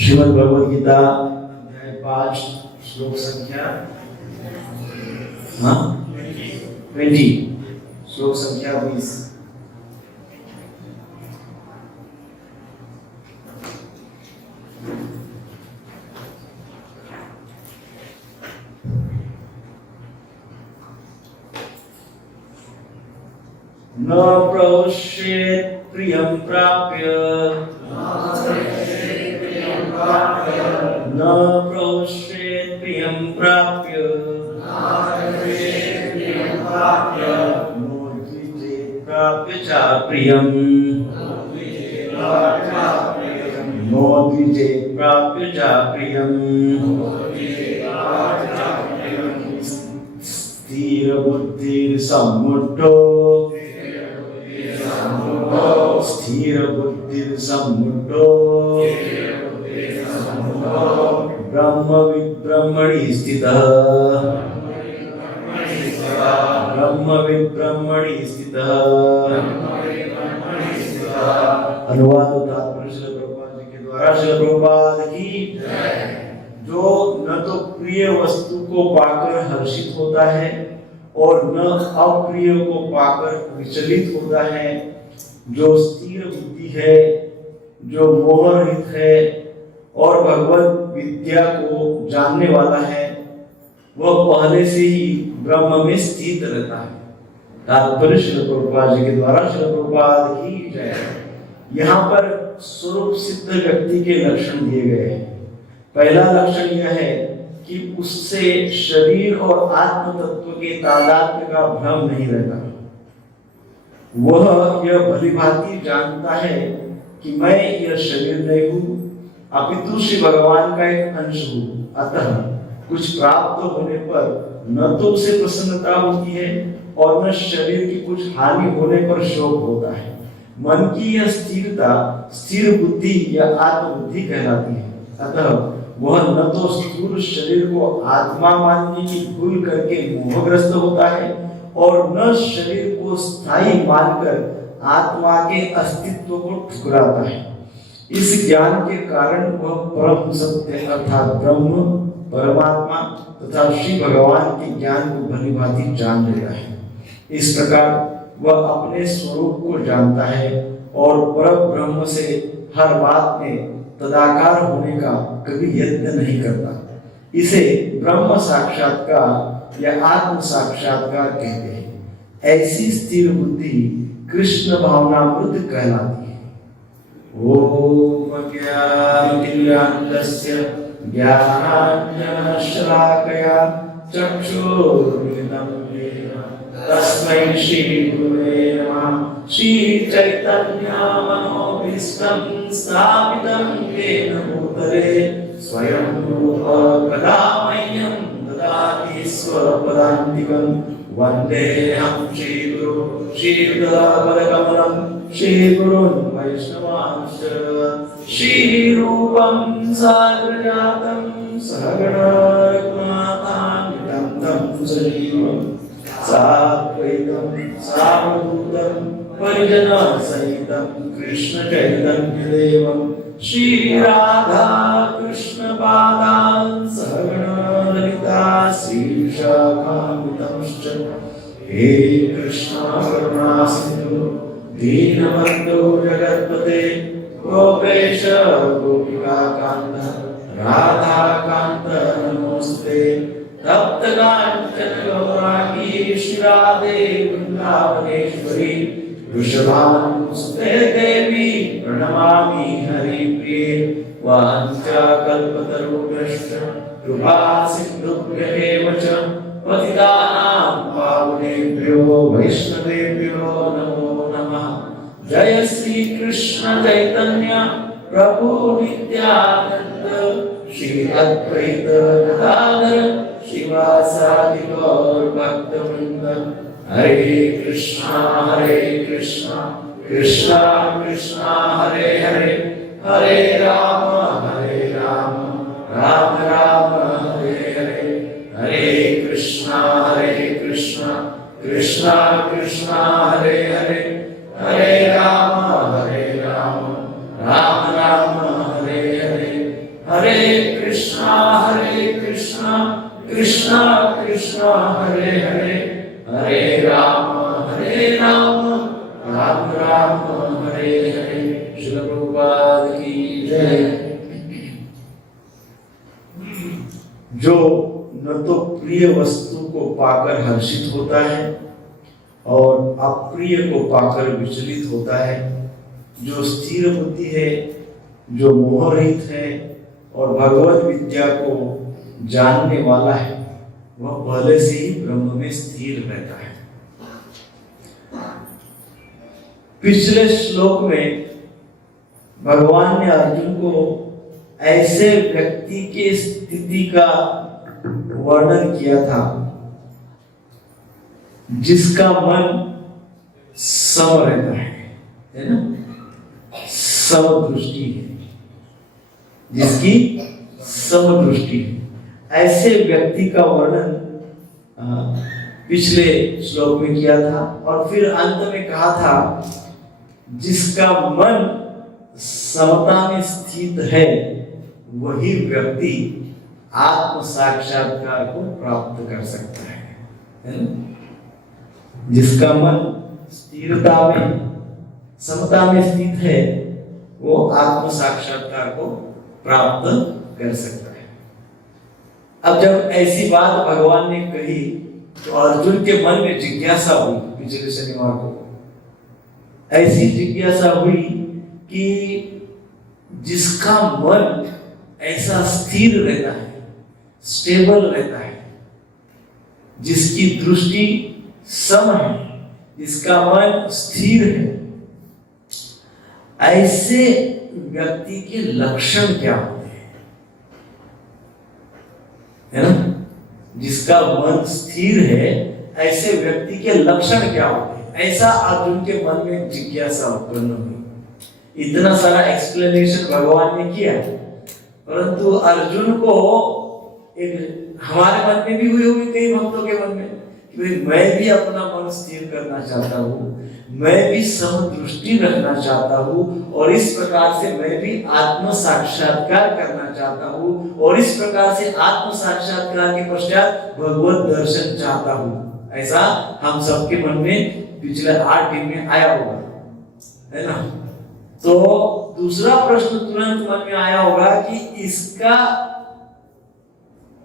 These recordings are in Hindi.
श्रीमद् भगवद गीता अध्याय 5 श्लोक संख्या 20 श्लोक संख्या 20। न प्रवश्येत् प्रियं प्राप्य न प्रवश्येत् प्रियं प्राप्य नोद्विजेत् प्राप्य च प्रियं नोद्विजेत् प्राप्य च प्रियं स्थिरबुद्धिर्सम्मुद्धो स्थिरबुद्धिर्सम्मुद्धो ब्रह्मविद् ब्रह्मणि स्थितः ब्रह्मविद् ब्रह्मणि स्थितः। अनुवाद और तात्पर्य श्रील प्रभुपाद जी के द्वारा। श्रील प्रभुपाद की जो न तो प्रिय वस्तु को पाकर हर्षित होता है और न अप्रिय को पाकर विचलित होता है, जो स्थिर बुद्धि है, जो मोहरहित है और भगवत विद्या को जानने वाला है, वह पहले से ही ब्रह्म में स्थित रहता है। तात्पर्य श्रील प्रभुपाद जी के द्वारा। श्रील प्रभुपाद की जय। यहाँ पर स्वरूप सिद्ध व्यक्ति के लक्षण दिए गए हैं। पहला लक्षण यह है कि उससे शरीर और आत्म तत्व के तादात्म्य का भ्रम नहीं रहता। वह यह भलीभांति जानता है कि मैं यह शरीर नहीं हूँ, अपितु श्री भगवान का एक अंश हूँ। अतः कुछ प्राप्त होने पर न तो उसे प्रसन्नता होती है और न शरीर की कुछ हानि होने पर शोक होता है। मन की यह स्थिरता स्थिर बुद्धि या आत्मबुद्धि कहलाती है। अतः वह न तो स्थूल शरीर को आत्मा मानने की भूल करके मोहग्रस्त होता है और न शरीर को स्थायी मानकर आत्मा के अस्तित्व को ठुकराता है। इस ज्ञान के कारण वह परम सत्य अर्थात ब्रह्म, परमात्मा तथा श्री भगवान के ज्ञान को भलीभांति जान लेता है। इस प्रकार वह अपने स्वरूप को जानता है और परम ब्रह्म से हर बात में तदाकार होने का कभी यत्न नहीं करता। इसे ब्रह्म साक्षात्कार या आत्म साक्षात्कार कहते हैं। ऐसी स्थिर बुद्धि कृष्ण भावनामृत कहलाती है। ओम अज्ञानतिमिरान्धस्य ज्ञानाञ्जनशलाकया चक्षुरुन्मिलितं येन तस्मै श्रीगुरुवे नमः। श्रीचैतन्यमनोभीष्टं स्थापितं येन भूतले स्वयं रूप कदा मह्यं ददाति स्वपदान्तिकं। वन्देऽहं श्रीगुरु श्रीयुतपदकमलं श्रीगुरुन् वैष्णवांश्च। श्रीरूपं साग्रजातं सहगण रघुनाथान्वितं तं सजीवं साद्वैतं सावधूतं परिजनसहितं कृष्ण चैतन्यदेवं श्री राधा कृष्ण पादान् सहगण ललिता श्री विशाखान्वितंश्च हे कृष्ण करुणा सिंधु दीनबन्धो जगत्पते गोपेश गोपिकाकान्त राधाकान्त नमोस्ते तप्त काञ्चन गौरांगी श्रीराधे वृन्दावनेश्वरी वृषभानुसुते देवी प्रणमामि हरिप्रिये वाञ्छाकल्पतरुभ्यश्च कृपा सिन्धुभ्यः च पतितानां पावनेभ्यो वैष्णवेभ्यो नमो नमः। जय श्री कृष्ण चैतन्य प्रभु नित्यानंद श्री अद्वैत गदाधर शिवासादि गौर भक्तवृंद। हरे कृष्णा कृष्णा कृष्णा हरे हरे, हरे राम राम राम हरे हरे। हरे कृष्णा कृष्णा कृष्णा हरे हरे, हरे राम राम राम हरे हरे। हरे कृष्णा कृष्णा कृष्णा हरे हरे, हरे राम राम राम हरे हरे। श्रील प्रभुपाद की जय। जो न तो प्रिय वस्तु को पाकर हर्षित होता है और अप्रिय को पाकर विचलित होता है, जो स्थिर बुद्धि है, जो मोहरहित है और भगवत विद्या को जानने वाला है, वह पहले से ही ब्रह्म में स्थिर रहता है। पिछले श्लोक में भगवान ने अर्जुन को ऐसे व्यक्ति के स्थिति का वर्णन किया था जिसका मन सम रहता है ना, समदृष्टि है, जिसकी समदृष्टि है। ऐसे व्यक्ति का वर्णन पिछले श्लोक में किया था और फिर अंत में कहा था जिसका मन समता में स्थित है वही व्यक्ति आत्म साक्षात्कार को प्राप्त कर सकता है ना? जिसका मन स्थिरता में समता में स्थित है वो आत्म साक्षात्कार को प्राप्त कर सकता है। अब जब ऐसी बात भगवान ने कही तो अर्जुन के मन में जिज्ञासा हुई। पिछले शनिवार को ऐसी जिज्ञासा हुई कि जिसका मन ऐसा स्थिर रहता है, स्टेबल रहता है, जिसकी दृष्टि सम है, जिसका मन स्थिर है, ऐसे व्यक्ति के लक्षण क्या होते हैं, है ना? जिसका मन स्थिर है ऐसे व्यक्ति के लक्षण क्या होते हैं, ऐसा अर्जुन के मन में जिज्ञासा उत्पन्न हुई। इतना सारा एक्सप्लेनेशन भगवान ने किया, परंतु अर्जुन को एक हमारे मन में भी हुई होगी, कई भक्तों के मन में कि मैं भी अपना मन स्थिर करना चाहता हूँ, मैं भी समदृष्टि रखना चाहता हूँ और इस प्रकार से मैं भी आत्म साक्षात्कार करना चाहता हूँ और इस प्रकार से आत्म साक्षात्कार के पश्चात भगवत दर्शन चाहता हूँ। ऐसा हम सबके मन में पिछले 8 दिन में आया होगा, है ना? तो दूसरा प्रश्न तुरंत मन में आया होगा कि इसका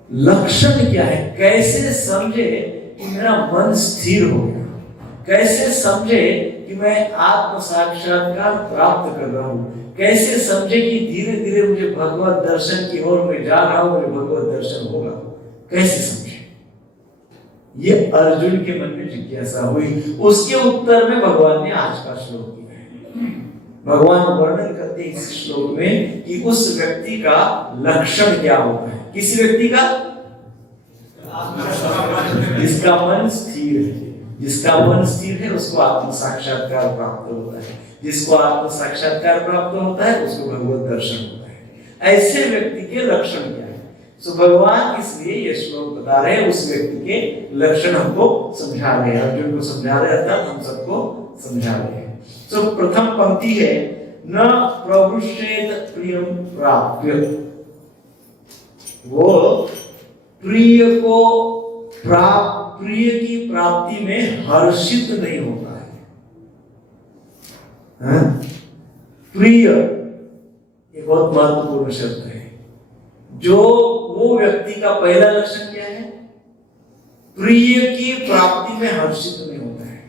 लक्षण क्या है, कैसे समझे कि मेरा मन स्थिर हो गया, कैसे समझे कि मैं आत्म साक्षात्कार प्राप्त कर रहा हूँ, कैसे समझे कि धीरे धीरे मुझे भगवत दर्शन की ओर मैं जा रहा हूँ, मुझे भगवत दर्शन होगा, कैसे समझे? ये अर्जुन के मन में जिज्ञासा हुई। उसके उत्तर में भगवान ने आज का श्लोक दिया है। भगवान वर्णन करते हैं इस श्लोक में कि उस व्यक्ति का लक्षण क्या होता है। किस व्यक्ति का? जिसका मन स्थिर है। जिसका मन स्थिर है उसको आत्म साक्षात्कार प्राप्त होता है, जिसको आत्म साक्षात्कार प्राप्त होता है उसको भगवत दर्शन होता है। ऐसे व्यक्ति के लक्षण क्या है? तो भगवान इसलिए ये श्लोक बता रहे हैं, उस व्यक्ति के लक्षण हमको समझा रहे हैं, अर्जुन को समझा रहे हैं, अर्थात हम सबको समझा रहे हैं। तो प्रथम पंक्ति है, न प्रवृष्येत प्रियम प्राप्य, वो प्रिय की प्राप्ति में हर्षित नहीं होता है। प्रिय एक बहुत महत्वपूर्ण शब्द है। जो वो व्यक्ति का पहला लक्षण क्या है? प्रिय की प्राप्ति में हर्षित नहीं होता है।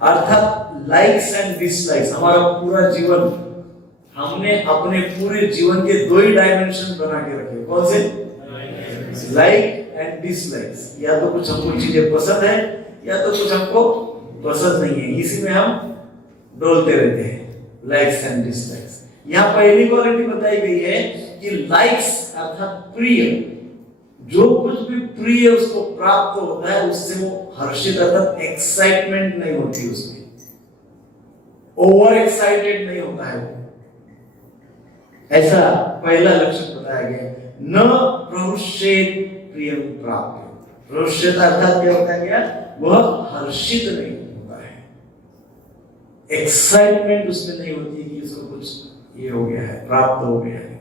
अर्थात लाइक्स एंड डिसलाइक्स, हमारा पूरा जीवन, हमने अपने पूरे जीवन के दो ही डायमेंशन बना के रखे। कौन से? Like and dislikes. या तो कुछ हमको चीजें पसंद है या तो कुछ हमको पसंद नहीं है, इसी में हम डोलते रहते हैं, लाइक्स एंड डिसलाइक्स। यहाँ पहली क्वालिटी बताई गई है कि लाइक्स अर्थात प्रिय, जो कुछ भी प्रिय उसको प्राप्त होता है उससे वो हर्षित अर्थात एक्साइटमेंट नहीं होती, उसमें ओवर एक्साइटेड नहीं होता है। ऐसा पहला लक्षण बताया गया। न प्रवृष्येत प्रियम प्राप्य, प्रवृष्येत अर्थात क्या होता है? वह हर्षित नहीं होता है, एक्साइटमेंट उसमें नहीं होती कि उसको कुछ ये हो गया है, प्राप्त हो गया है।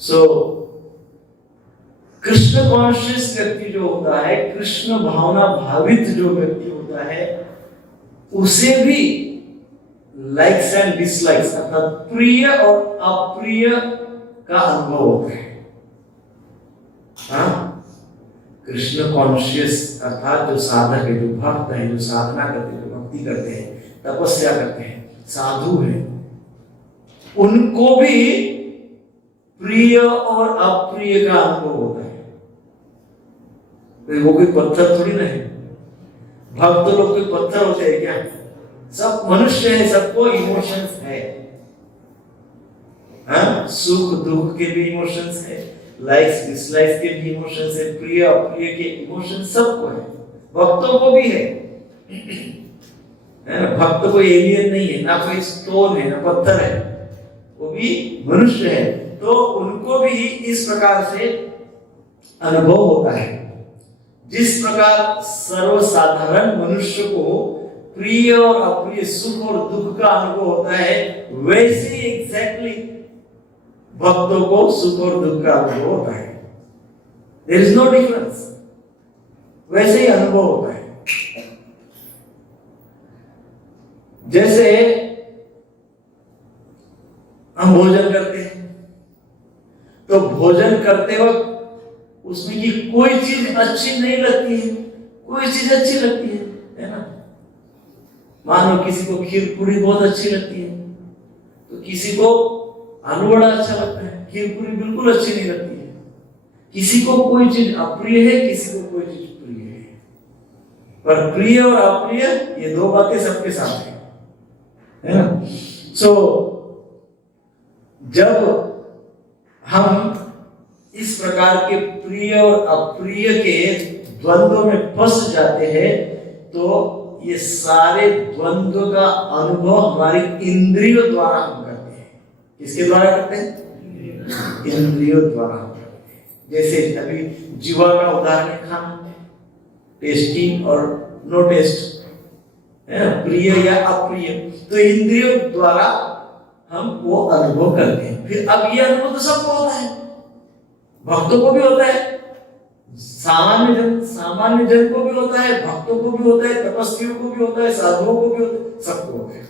सो कृष्ण कॉन्शियस व्यक्ति जो होता है, कृष्ण भावना भावित जो व्यक्ति होता है, उसे भी लाइक्स एंड डिसलाइक्स अर्थात प्रिय और अप्रिय का अनुभव होता है। कृष्ण कॉन्शियस अर्थात जो साधक है, जो भक्त है, जो साधना करते हैं, जो भक्ति करते हैं, तपस्या करते हैं, साधु है, उनको भी प्रिय और अप्रिय का अनुभव होता है। वो कोई पत्थर थोड़ी ना है। भक्त लोग कोई पत्थर होते हैं क्या? सब मनुष्य है, सबको इमोशंस है। सुख दुख के भी इमोशंस है, लाइक्स डिसलाइक्स के भी इमोशंस है, प्रिय अप्रिय के इमोशंस सबको है, भक्तों को भी है ना? भक्त कोई एलियन नहीं है, ना कोई स्टोन है, ना पत्थर है, वो भी मनुष्य है। तो उनको भी इस प्रकार से अनुभव होता है। जिस प्रकार सर्वसाधारण मनुष्य को प्रिय और अप्रिय, सुख और दुख का अनुभव होता है, वैसे ही एग्जैक्टली भक्तों को सुख और दुख का अनुभव होता है। देयर इज नो डिफरेंस, वैसे ही अनुभव होता है। जैसे हम भोजन करते हैं, तो भोजन करते वक्त उसमें की कोई चीज अच्छी नहीं लगती है, कोई चीज अच्छी लगती है ना? मानो किसी को खीर पूरी बहुत अच्छी लगती है, तो किसी को आलू बड़ा अच्छा लगता है, खीर पूरी बिल्कुल अच्छी नहीं लगती है। किसी को कोई चीज अप्रिय है, किसी को कोई चीज प्रिय है। पर प्रिय और अप्रिय ये दो बातें सबके साथ है ना? सो जब हम इस प्रकार के प्रिय और अप्रिय के द्वंद्व में फंस जाते हैं, तो ये सारे द्वंद्व का अनुभव हमारी इंद्रियों द्वारा हम करते हैं। किसके द्वारा करते हैं? इंद्रियों द्वारा हम करते हैं। जैसे अभी जीवा का उदाहरण है, खाना, टेस्टी और नो टेस्ट, है ना, प्रिय या अप्रिय, तो इंद्रियों द्वारा हम वो अनुभव करते हैं। फिर अब ये अनुभव तो सबको होता है, भक्तों को भी होता है, सामान्य जन को भी होता है, भक्तों को भी होता है, तपस्वियों को भी होता है, साधुओं को भी होता है, सबको होता है।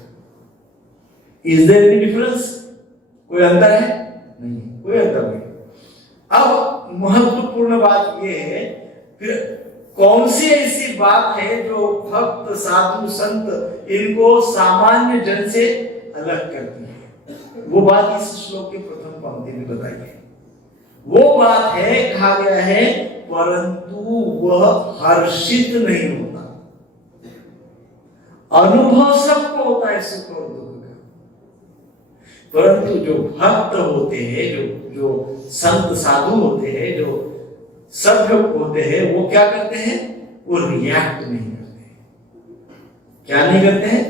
Is there any difference? कोई अंतर है? नहीं, कोई अंतर नहीं। अब महत्वपूर्ण बात यह है, फिर कौन सी ऐसी बात है जो भक्त साधु संत इनको सामान्य जन से अलग करती है? वो बात इस श्लोक के प्रथम पंक्ति में बताई है। वो बात है, कहा गया है, परंतु वह हर्षित नहीं होता। अनुभव सबको होता है सुख और दुख का, परंतु जो भक्त होते हैं, जो संत साधु होते हैं, जो सभ्य होते हैं, वो क्या करते हैं? वो रिएक्ट नहीं करते। क्या नहीं करते हैं?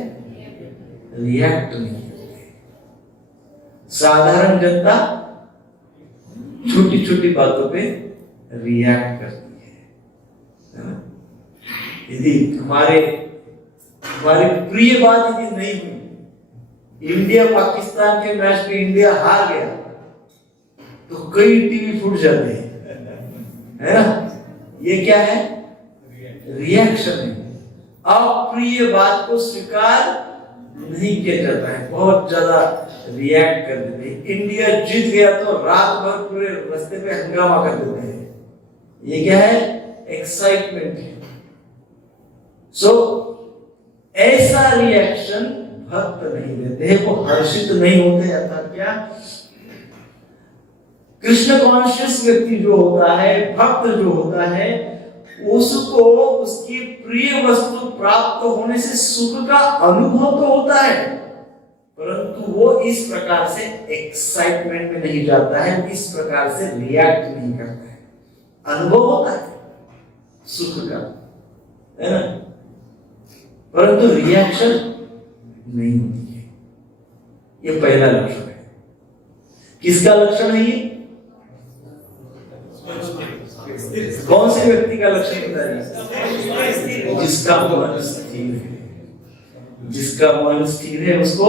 रिएक्ट नहीं करते। साधारण जनता छोटी छोटी बातों पे रिएक्ट करती है ना? यदि हमारी प्रिय बात यदि नहीं हुई, इंडिया पाकिस्तान के मैच में इंडिया हार गया तो कई टीवी फूट जाते हैं, है ना? ये क्या है? रिएक्शन है। अप्रिय बात को स्वीकार नहीं किया जाता है, बहुत ज्यादा रिएक्ट कर देते हैं। इंडिया जीत गया तो रात भर पूरे रास्ते पे हंगामा कर देते हैं। ये क्या है? एक्साइटमेंट है। सो ऐसा रिएक्शन भक्त नहीं देते हैं, वो हर्षित नहीं होते। अर्थात क्या? कृष्ण कॉन्शियस व्यक्ति जो होता है, भक्त जो होता है, उसको उसकी प्रिय वस्तु प्राप्त होने से सुख का अनुभव तो होता है, परंतु वो इस प्रकार से एक्साइटमेंट में नहीं जाता है, वो इस प्रकार से रिएक्ट नहीं करता है। अनुभव होता है सुख का, है ना? परंतु रिएक्शन नहीं होती है। ये पहला लक्षण है। किसका लक्षण है ये? कौन से व्यक्ति का लक्षण बताइए? जिसका मन स्थिर है। जिसका मन स्थिर है उसको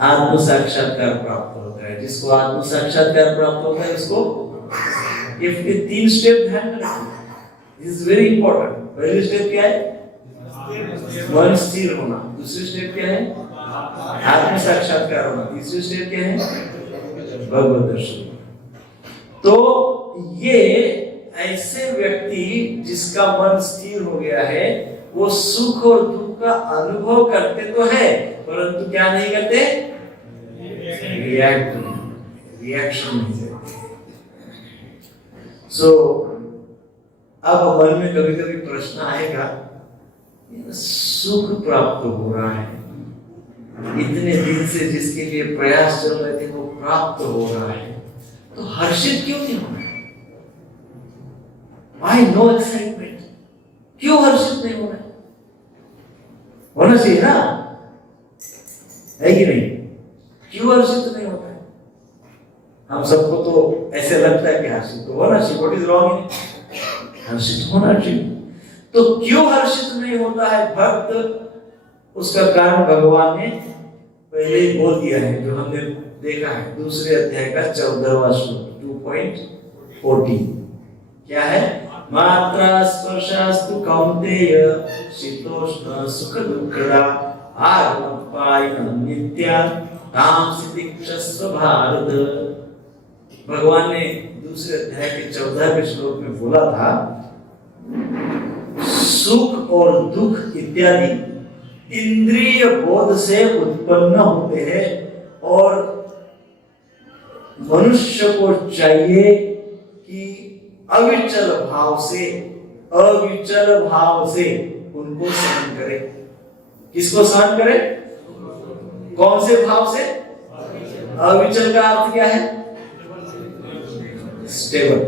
आत्म साक्षात्कार प्राप्त होता है। जिसको आत्म साक्षात्कार प्राप्त होता है उसको ये 3 स्टेप ध्यान रखिए। This is very important. पहली स्टेप क्या है? मन स्थिर होना। दूसरी स्टेप क्या है? आत्म साक्षात्कार होना। तीसरी स्टेप क्या है? भगवत दर्शन। तो ये ऐसे व्यक्ति जिसका मन स्थिर हो गया है, वो सुख और दुख का अनुभव करते तो है, परंतु क्या नहीं करते? रिएक्शन नहीं करते। सो अब मन में कभी कभी प्रश्न आएगा, सुख प्राप्त हो रहा है, इतने दिन से जिसके लिए प्रयास चल रहे थे वो प्राप्त हो रहा है, तो हर्षित क्यों नहीं होना? Why no excitement? क्यों हर्षित नहीं होना? होना चाहिए ना, है कि नहीं? क्यों हर्षित नहीं होता है? हम सबको तो ऐसे लगता है कि हर्षित तो होना चाहिए। What is wrong in it? हर्षित होना चाहिए। तो क्यों हर्षित नहीं होता है भक्त? उसका कारण भगवान ने पहले ही बोल दिया है, जो हमने देखा है दूसरे अध्याय का 14वां श्लोक 2.14। क्या है? मात्रा स्पर्शास्तु कौन्तेय शीतोष्ण सुख दुःखदा आगमत्पायिन नित्या ताम सिद्धिक्षस्व भारत। भगवान ने दूसरे अध्याय के 14वें श्लोक में बोला था, सुख और दुख इत्यादि इंद्रिय बोध से उत्पन्न होते हैं और मनुष्य को चाहिए कि अविचल भाव से उनको सहन करे। किसको सहन करे? कौन से भाव से? अविचल का अर्थ क्या है? स्टेबल,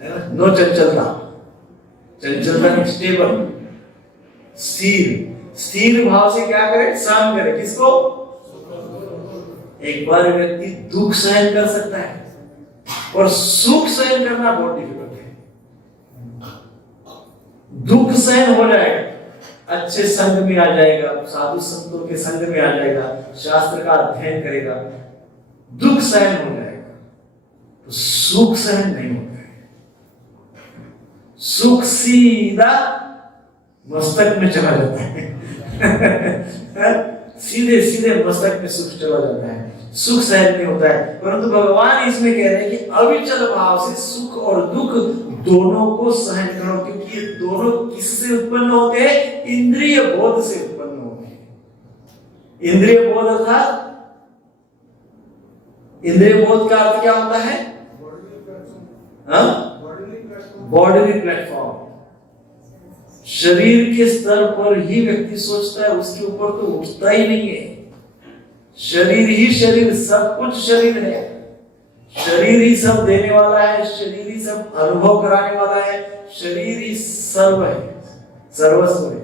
है ना? नो चंचलता। चंचलता नहीं, स्टेबल, स्थिर भाव से क्या करे? सहन करे। किसको? एक बार व्यक्ति दुख सहन कर सकता है और सुख सहन करना बहुत डिफिकल्ट है। दुख सहन हो जाएगा, अच्छे संग में आ जाएगा, साधु संतों के संग में आ जाएगा, शास्त्र का अध्ययन करेगा, दुख सहन हो जाएगा। तो सुख सहन नहीं होता है। सुख सीधा मस्तक में चला जाता है। सीधे सीधे मस्तक में सुख चला जाता है, सुख सहन नहीं होता है। परंतु भगवान इसमें कह रहे हैं कि अविचल भाव से सुख और दुख दोनों को सहन करो, क्योंकि ये दोनों किससे उत्पन्न होते हैं? इंद्रिय बोध से उत्पन्न होते हैं। इंद्रिय बोध अर्थात, इंद्रिय बोध का अर्थ क्या होता है? Bodily platform. शरीर के स्तर पर ही व्यक्ति सोचता है, उसके ऊपर तो उठता ही नहीं है। शरीर ही शरीर, सब कुछ शरीर है, शरीर ही सब देने वाला है, शरीर ही सब अनुभव कराने वाला है, शरीर ही सर्व है, सर्वस्व है।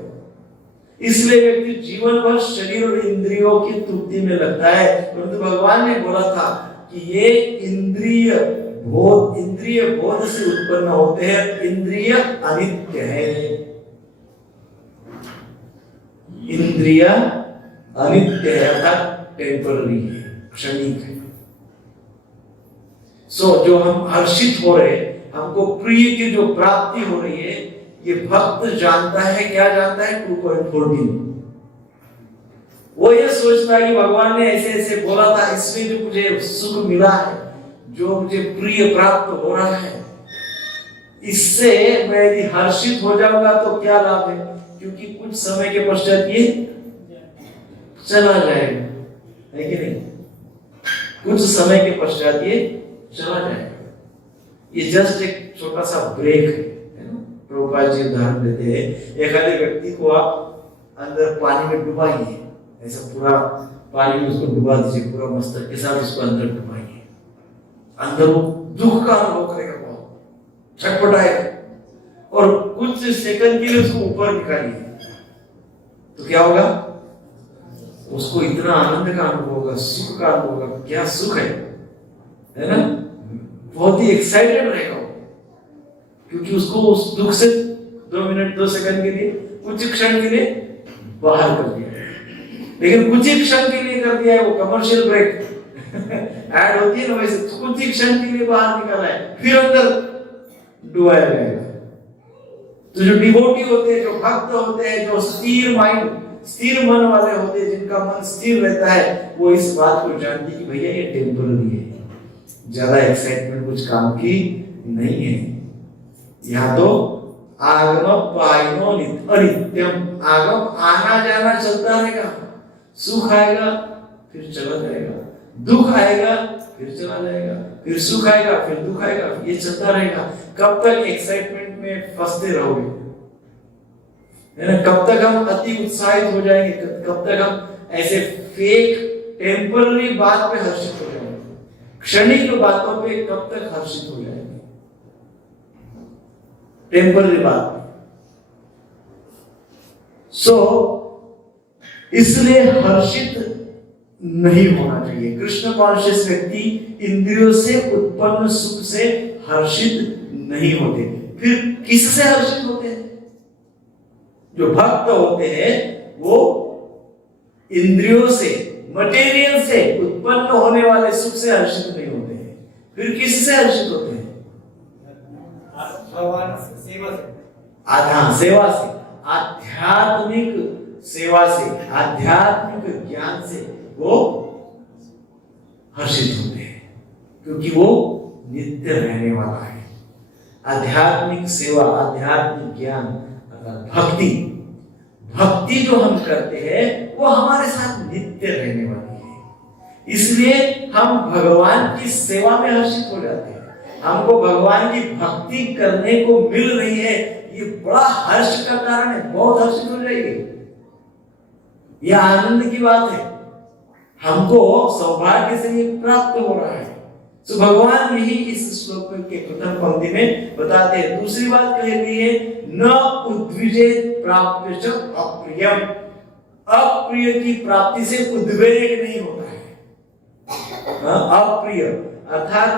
इसलिए व्यक्ति जीवन भर शरीर और इंद्रियों की तृप्ति में लगता है। परंतु भगवान ने बोला था कि ये इंद्रिय बोध से उत्पन्न होते हैं। इंद्रिय अनित्य है, इंद्रिय अनित्य है अर्थात टेम्पररी है, क्षणिक है। जो हम हर्षित हो रहे, हमको प्रिय की जो प्राप्ति हो रही है, ये भक्त जानता है। क्या जानता है? 2.14 वो ये सोचता है कि भगवान ने ऐसे ऐसे बोला था, इसमें भी मुझे सुख मिला है, जो मुझे प्रिय प्राप्त हो रहा है, इससे मैं यदि हर्षित हो जाऊंगा तो क्या लाभ है? क्योंकि कुछ समय के पश्चात ये चला जाएगा, है कि नहीं? कुछ समय के पश्चात ये चला जाएगा। ये जस्ट एक छोटा सा ब्रेक है ना। प्रभुपाद जी उदाहरण देते हैं, एक आधे व्यक्ति को आप अंदर पानी में डुबाइए, ऐसा पूरा पानी में उसको डुबा दीजिए, पूरा मस्तक के साथ उसको अंदर डुबाइए, अंदर वो दुख का अनुभव करेगा, बहुत छटपटाएगा, और कुछ सेकंड के लिए उसको ऊपर निकालिए तो क्या होगा? उसको इतना आनंद का अनुभव होगा, सुख का अनुभव होगा। क्या सुख है ना? बहुत ही एक्साइटेड रहेगा, क्योंकि उसको उस दुख से 2 मिनट 2 सेकंड के लिए, कुछ क्षण के लिए बाहर कर दिया है। लेकिन कुछ ही क्षण के लिए कर दिया है, वो कमर्शियल ब्रेक ऐड होती है ना, वैसे कुछ ही क्षण के लिए बाहर निकाला है, फिर अंदर डुबाया जाएगा। तो जो डिवोटी होते हैं, जो भक्त होते हैं, जो स्थिर माइंड, स्थिर मन वाले होते हैं, जिनका मन स्थिर रहता है, वो इस बात को जानते कि भैया ये टेम्पररी है, ज्यादा एक्साइटमेंट कुछ काम की नहीं है। यहाँ तो आगम पाइनो अनित्यम, आगम आना जाना चलता रहेगा, सुख आएगा फिर चला जाएगा, दुख आएगा फिर चला जाएगा, फिर सुख आएगा फिर दुख आएगा, ये चलता रहेगा। कब तक एक्साइटमेंट में फंसते रहोगे, है ना? कब तक हम अति उत्साहित हो जाएंगे? कब तक हम ऐसे फेक टेम्पररी बात पे हर्षित हो जाएंगे, क्षणिक बातों पे कब तक हर्षित हो जाएंगे? टेम्पररी बात। इसलिए हर्षित नहीं होना चाहिए। कृष्ण कॉन्शियस व्यक्ति इंद्रियों से उत्पन्न सुख से हर्षित नहीं होते। फिर किससे हर्षित होते हैं? जो भक्त होते हैं वो इंद्रियों से, मटेरियल से उत्पन्न होने वाले सुख से हर्षित नहीं होते हैं। फिर किससे हर्षित होते हैं? सेवा से, आध्यात्मिक सेवा से, आध्यात्मिक ज्ञान से वो हर्षित होते हैं, क्योंकि वो नित्य रहने वाला है। आध्यात्मिक सेवा, आध्यात्मिक ज्ञान, भक्ति, भक्ति जो हम करते हैं वो हमारे साथ नित्य रहने वाली है। इसलिए हम भगवान की सेवा में हर्षित हो जाते हैं। हमको भगवान की भक्ति करने को मिल रही है, ये बड़ा हर्ष का कारण है, बहुत हर्षित हो जाएगी। यह आनंद की बात है, हमको सौभाग्य से ये प्राप्त हो रहा है। तो भगवान यही इस श्लोक के प्रथम पंक्ति में बताते हैं। दूसरी बात कही गई है, न उद्विजेत प्राप्य च अप्रियम, अप्रिय की प्राप्ति से उद्वेग नहीं होता है। अप्रिय अर्थात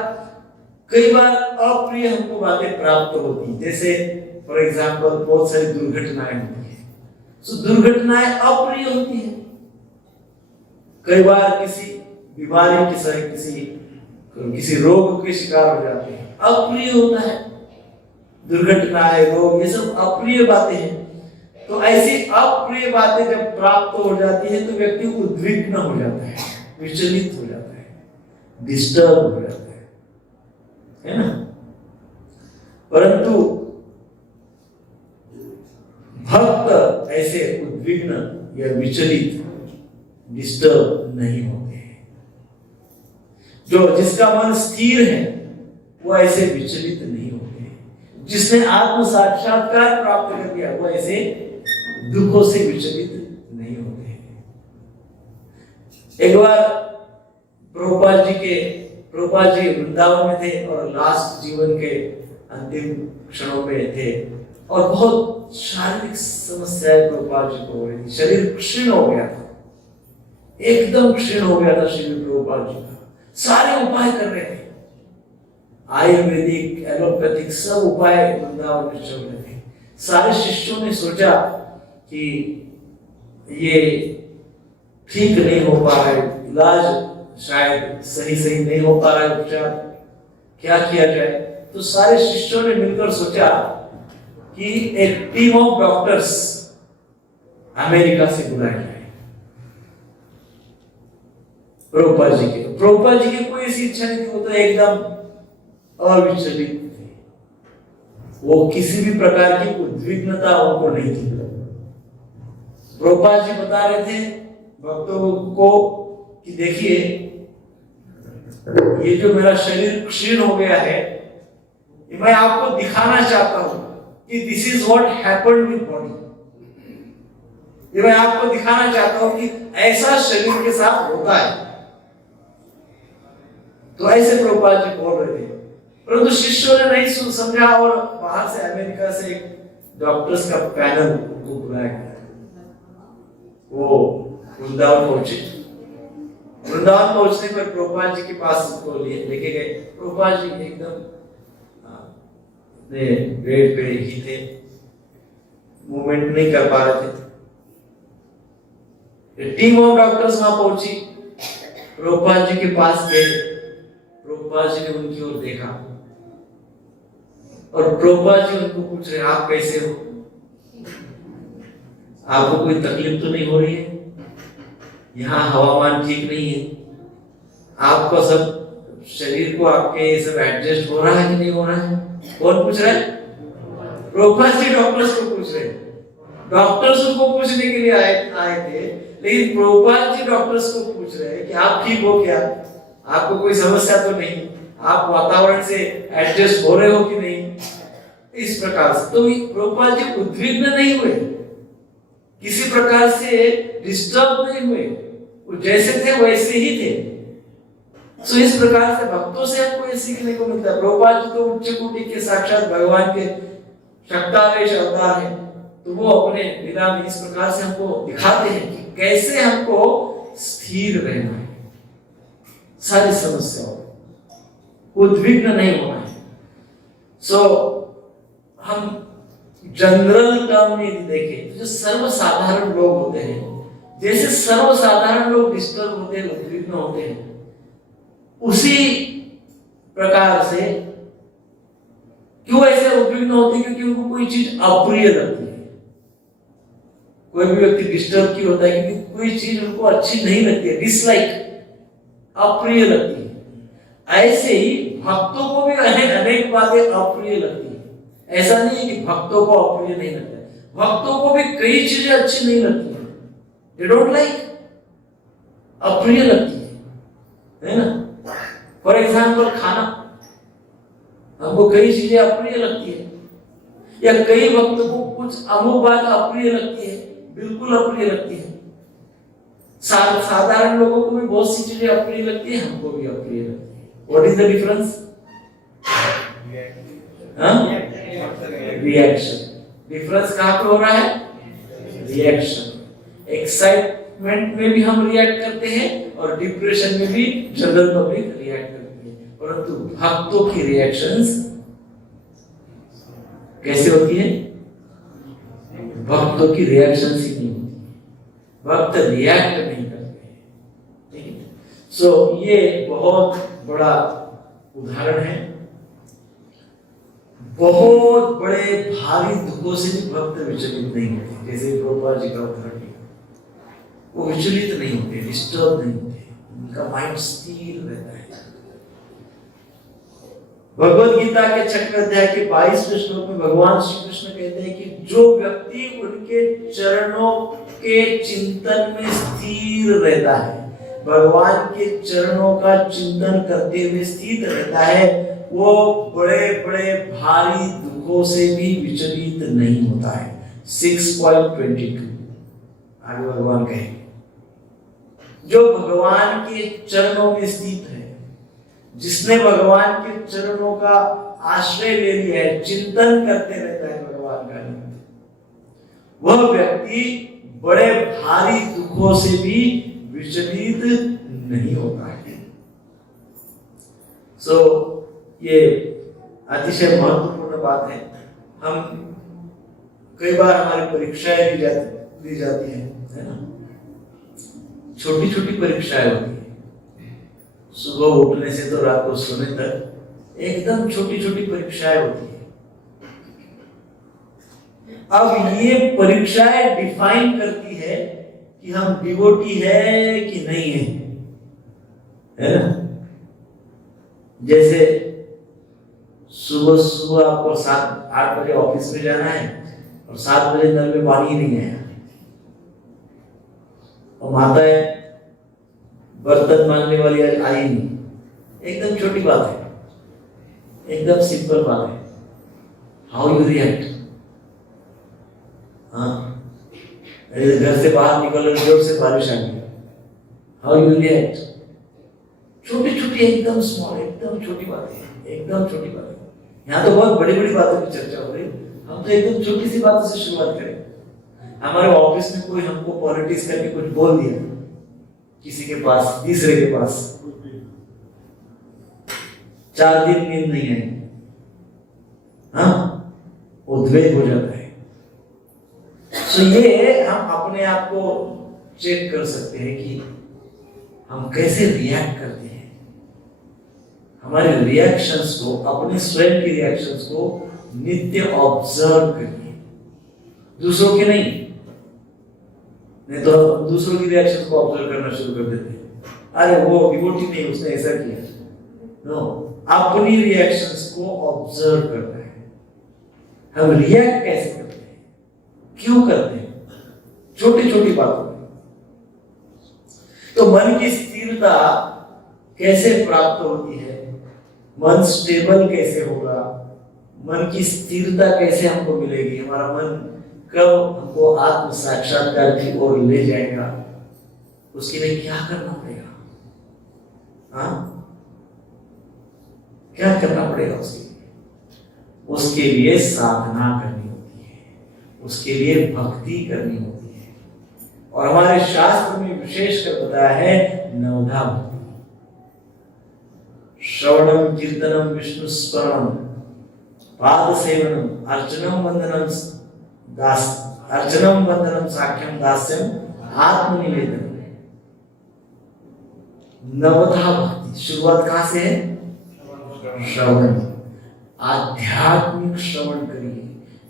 कई बार अप्रिय हमको बातें प्राप्त होती, जैसे फॉर एग्जाम्पल बहुत सारी दुर्घटनाएं होती है, तो दुर्घटनाएं अप्रिय होती है। कई बार किसी बीमारी के किसी रोग के शिकार हो जाते हैं, अप्रिय होता है। दुर्घटनाएं, रोग, ये सब अप्रिय बातें हैं। तो ऐसी अप्रिय बातें जब प्राप्त हो जाती है तो व्यक्ति उद्विग्न हो जाता है, विचलित हो जाता है, डिस्टर्ब हो जाता है ना? परंतु भक्त ऐसे उद्विग्न या विचलित, डिस्टर्ब नहीं होते। जिसका मन स्थिर है वो ऐसे विचलित नहीं होते। जिसने आत्म साक्षात्कार प्राप्त कर लिया वो ऐसे दुखों से विचलित नहीं होते। एक बार प्रभुपाद जी वृंदावन में थे और लास्ट जीवन के अंतिम क्षणों में थे और बहुत शारीरिक समस्याएं प्रभुपाद जी को हो रही थी। शरीर क्षीण हो गया था, एकदम क्षीण हो गया था शरीर प्रभुपाद जी का। सारे उपाय कर रहे थे, आयुर्वेदिक, एलोपैथिक सब उपाय वृंदावन में चल रहे थे। सारे शिष्यों ने सोचा कि ये ठीक नहीं हो पा रहा है, इलाज शायद सही नहीं हो पा रहा है, उपचार क्या किया जाए। तो सारे शिष्यों ने मिलकर सोचा कि एक टीम ऑफ डॉक्टर्स अमेरिका से बुलाया जाए प्रभुपाद जी के। प्रभुपाद जी की कोई ऐसी इच्छा नहीं थी, वो तो एकदम अविचलित थे, वो किसी भी प्रकार की उद्विग्नता उनको नहीं थी। प्रभुपाद जी बता रहे थे भक्तों को कि देखिए ये जो मेरा शरीर क्षीण हो गया है, मैं आपको दिखाना चाहता हूं कि this is what happened with body. ये मैं आपको दिखाना चाहता हूं कि ऐसा शरीर के साथ होता है। तो ऐसे प्रभुपाद जी बोल रहे थे, परंतु शिष्यों ने नहीं समझा और बाहर से अमेरिका से एक डॉक्टर्स का पैनल को बुलाया गया। वो वृंदावन पहुंचे। वृंदावन पहुंचने पर प्रभुपाद जी के पास उनको लेके गए। प्रभुपाद जी एकदम बेड पे ही थे, मूवमेंट नहीं कर पा रहे थे। टीम ऑफ डॉक्टर्स वहां पहुंची, प्रभुपाद जी के पास गए। प्रभुपाद जी ने उनकी ओर देखा और प्रभुपाद जी उनको पूछ रहे, आप कैसे हो? आपको कोई तकलीफ तो नहीं हो रही है? यहाँ हवामान ठीक नहीं है, आपका सब शरीर को आपके सब एडजस्ट हो रहा है कि नहीं हो रहा है? कौन पूछ रहा है? प्रभुपाद जी डॉक्टर्स को पूछ रहे। डॉक्टर्स उनको पूछने के लिए आए थे, लेकिन प्रभुपाद जी डॉक्टर्स को पूछ रहे हैं कि आप ठीक हो क्या? आपको कोई समस्या तो नहीं? आप वातावरण से एडजस्ट हो रहे हो कि नहीं? इस प्रकार से तो प्रभुपाद जी उद्विग्न नहीं हुए, किसी प्रकार से डिस्टर्ब नहीं हुए, वो जैसे थे वैसे ही थे। सो इस प्रकार से भक्तों से हमको ये सीखने को मिलता है। प्रभुपाद जी तो उच्च कोटि के साक्षात भगवान के शक्तावेश अवतार हैं, तो वो अपने लीला में इस प्रकार से हमको दिखाते हैं कि कैसे हमको स्थिर रहना है, सारी समस्याओं उद्विग्न नहीं होना है। सो हम जनरल टर्म में यदि देखें तो जो सर्वसाधारण लोग होते हैं, जैसे सर्वसाधारण लोग डिस्टर्ब होते हैं, उद्विग्न होते हैं, उसी प्रकार से क्यों ऐसे उद्विग्न होते हैं? क्योंकि उनको कोई चीज अप्रिय लगती है। कोई भी व्यक्ति डिस्टर्ब क्यों होता है? क्योंकि कोई चीज उनको अच्छी नहीं लगती है, डिसलाइक, अप्रिय लगती है। ऐसे ही भक्तों को भी अनेक बातें अप्रिय लगती है। ऐसा नहीं है कि भक्तों को अप्रिय नहीं लगता है, भक्तों को भी कई चीजें अच्छी नहीं लगती है, दे डोंट लाइक, अप्रिय लगती है ना। फॉर एग्जाम्पल खाना, हमको कई चीजें अप्रिय लगती है, या कई भक्तों को कुछ अमुक बात अप्रिय लगती है, बिल्कुल अप्रिय लगती है। साधारण लोगों को भी बहुत सी चीजें अप्रिय लगती है, हमको भी अप्रिय लगती है। What is the difference? Reaction. Difference कहां पे हो रहा है? रिएक्शन। एक्साइटमेंट में भी हम रिएक्ट करते हैं और डिप्रेशन में भी जनरल पब्लिक रिएक्ट करती है, परंतु भक्तों की रिएक्शंस कैसे होती है? भक्तों की रिएक्शन ही नहीं होती, भक्त रिएक्ट नहीं करते हैं। सो ये बहुत बड़ा उदाहरण है। बहुत बड़े भारी दुखों से भी भक्त विचलित नहीं होते, जैसे प्रभुपाद जी का उदाहरण है, वो विचलित नहीं होते, डिस्टर्ब नहीं होते, उनका माइंड स्थिर रहता है। भगवद गीता के 6वें अध्याय के 22वें श्लोक में भगवान श्री कृष्ण कहते हैं कि जो व्यक्ति उनके चरणों के चिंतन में स्थिर रहता है, भगवान के चरणों का चिंतन करते हुए स्थित रहता है, वो बड़े बड़े भारी दुखों से भी विचलित नहीं होता है। 6.22 आगे भगवान कहेंगे, जो भगवान के चरणों में स्थित है, जिसने भगवान के चरणों का आश्रय ले लिया है, चिंतन करते रहता है भगवान का, वह व्यक्ति बड़े भारी दुखों से भी विचलित नहीं होता है। सो ये अतिशय महत्वपूर्ण बात है। हम कई बार हमारी परीक्षाएं ली जाती है ना, छोटी छोटी परीक्षाएं होती है, सुबह उठने से तो रात को सोने तक एकदम छोटी छोटी परीक्षाएं होती है। अब ये परीक्षाएं डिफाइन करती है कि हम डिवोटी है कि नहीं है ना। जैसे सुबह सुबह आपको 7-8 बजे ऑफिस में जाना है और 7 बजे नल में पानी नहीं है, और माताएं बर्तन मांगने वाली आई नहीं। एकदम छोटी बात है, एकदम सिंपल बात है। How you react? हाँ, घर से बाहर निकल जोर से बारिश आ गई, हाउ यू रिएक्ट? छोटी छोटी एकदम स्मॉल, एकदम छोटी बातें, एकदम छोटी बातें। यहाँ तो बहुत बड़ी बड़ी बातों की चर्चा हो रही, हम तो एकदम छोटी सी बातों से शुरुआत करें। हमारे ऑफिस में कोई हमको पॉलिटिक्स करके कुछ बोल दिया, किसी के पास, तीसरे के पास, 4 दिन नींद नहीं आई, हाँ, उद्वेग हो जाता है। तो ये हम अपने आप को चेक कर सकते हैं कि हम कैसे रिएक्ट करते हैं। हमारे रिएक्शंस को, अपने स्वयं के रिएक्शंस को नित्य ऑब्जर्व करिए, दूसरों के नहीं तो दूसरों की रिएक्शंस को ऑब्जर्व करना शुरू कर देते हैं। अरे वो डिवोटी नहीं, उसने ऐसा किया। नो, अपनी रिएक्शंस को ऑब्जर्व करना है। हम रिएक्ट कैसे करते हैं, क्यों करते हैं, छोटी छोटी बातों में। तो मन की स्थिरता कैसे प्राप्त होती है, मन स्टेबल कैसे होगा, मन की स्थिरता कैसे हमको मिलेगी, हमारा मन कब हमको आत्म साक्षात्कार की ओर ले जाएगा, उसके लिए क्या करना पड़ेगा? हाँ, क्या करना पड़ेगा उसके लिए? उसके लिए साधना करनी होती है, उसके लिए भक्ति करनी होती है। और हमारे शास्त्र में विशेषकर बताया है नवधा भक्ति। श्रवणम कीर्तनम विष्णु स्मरणम पाद सेवनम अर्चनम वंदनम साख्यम दास्यम आत्मनिवेदन। नवधा भक्ति शुरुआत कहां से है? श्रवण, आध्यात्मिक श्रवण करिए।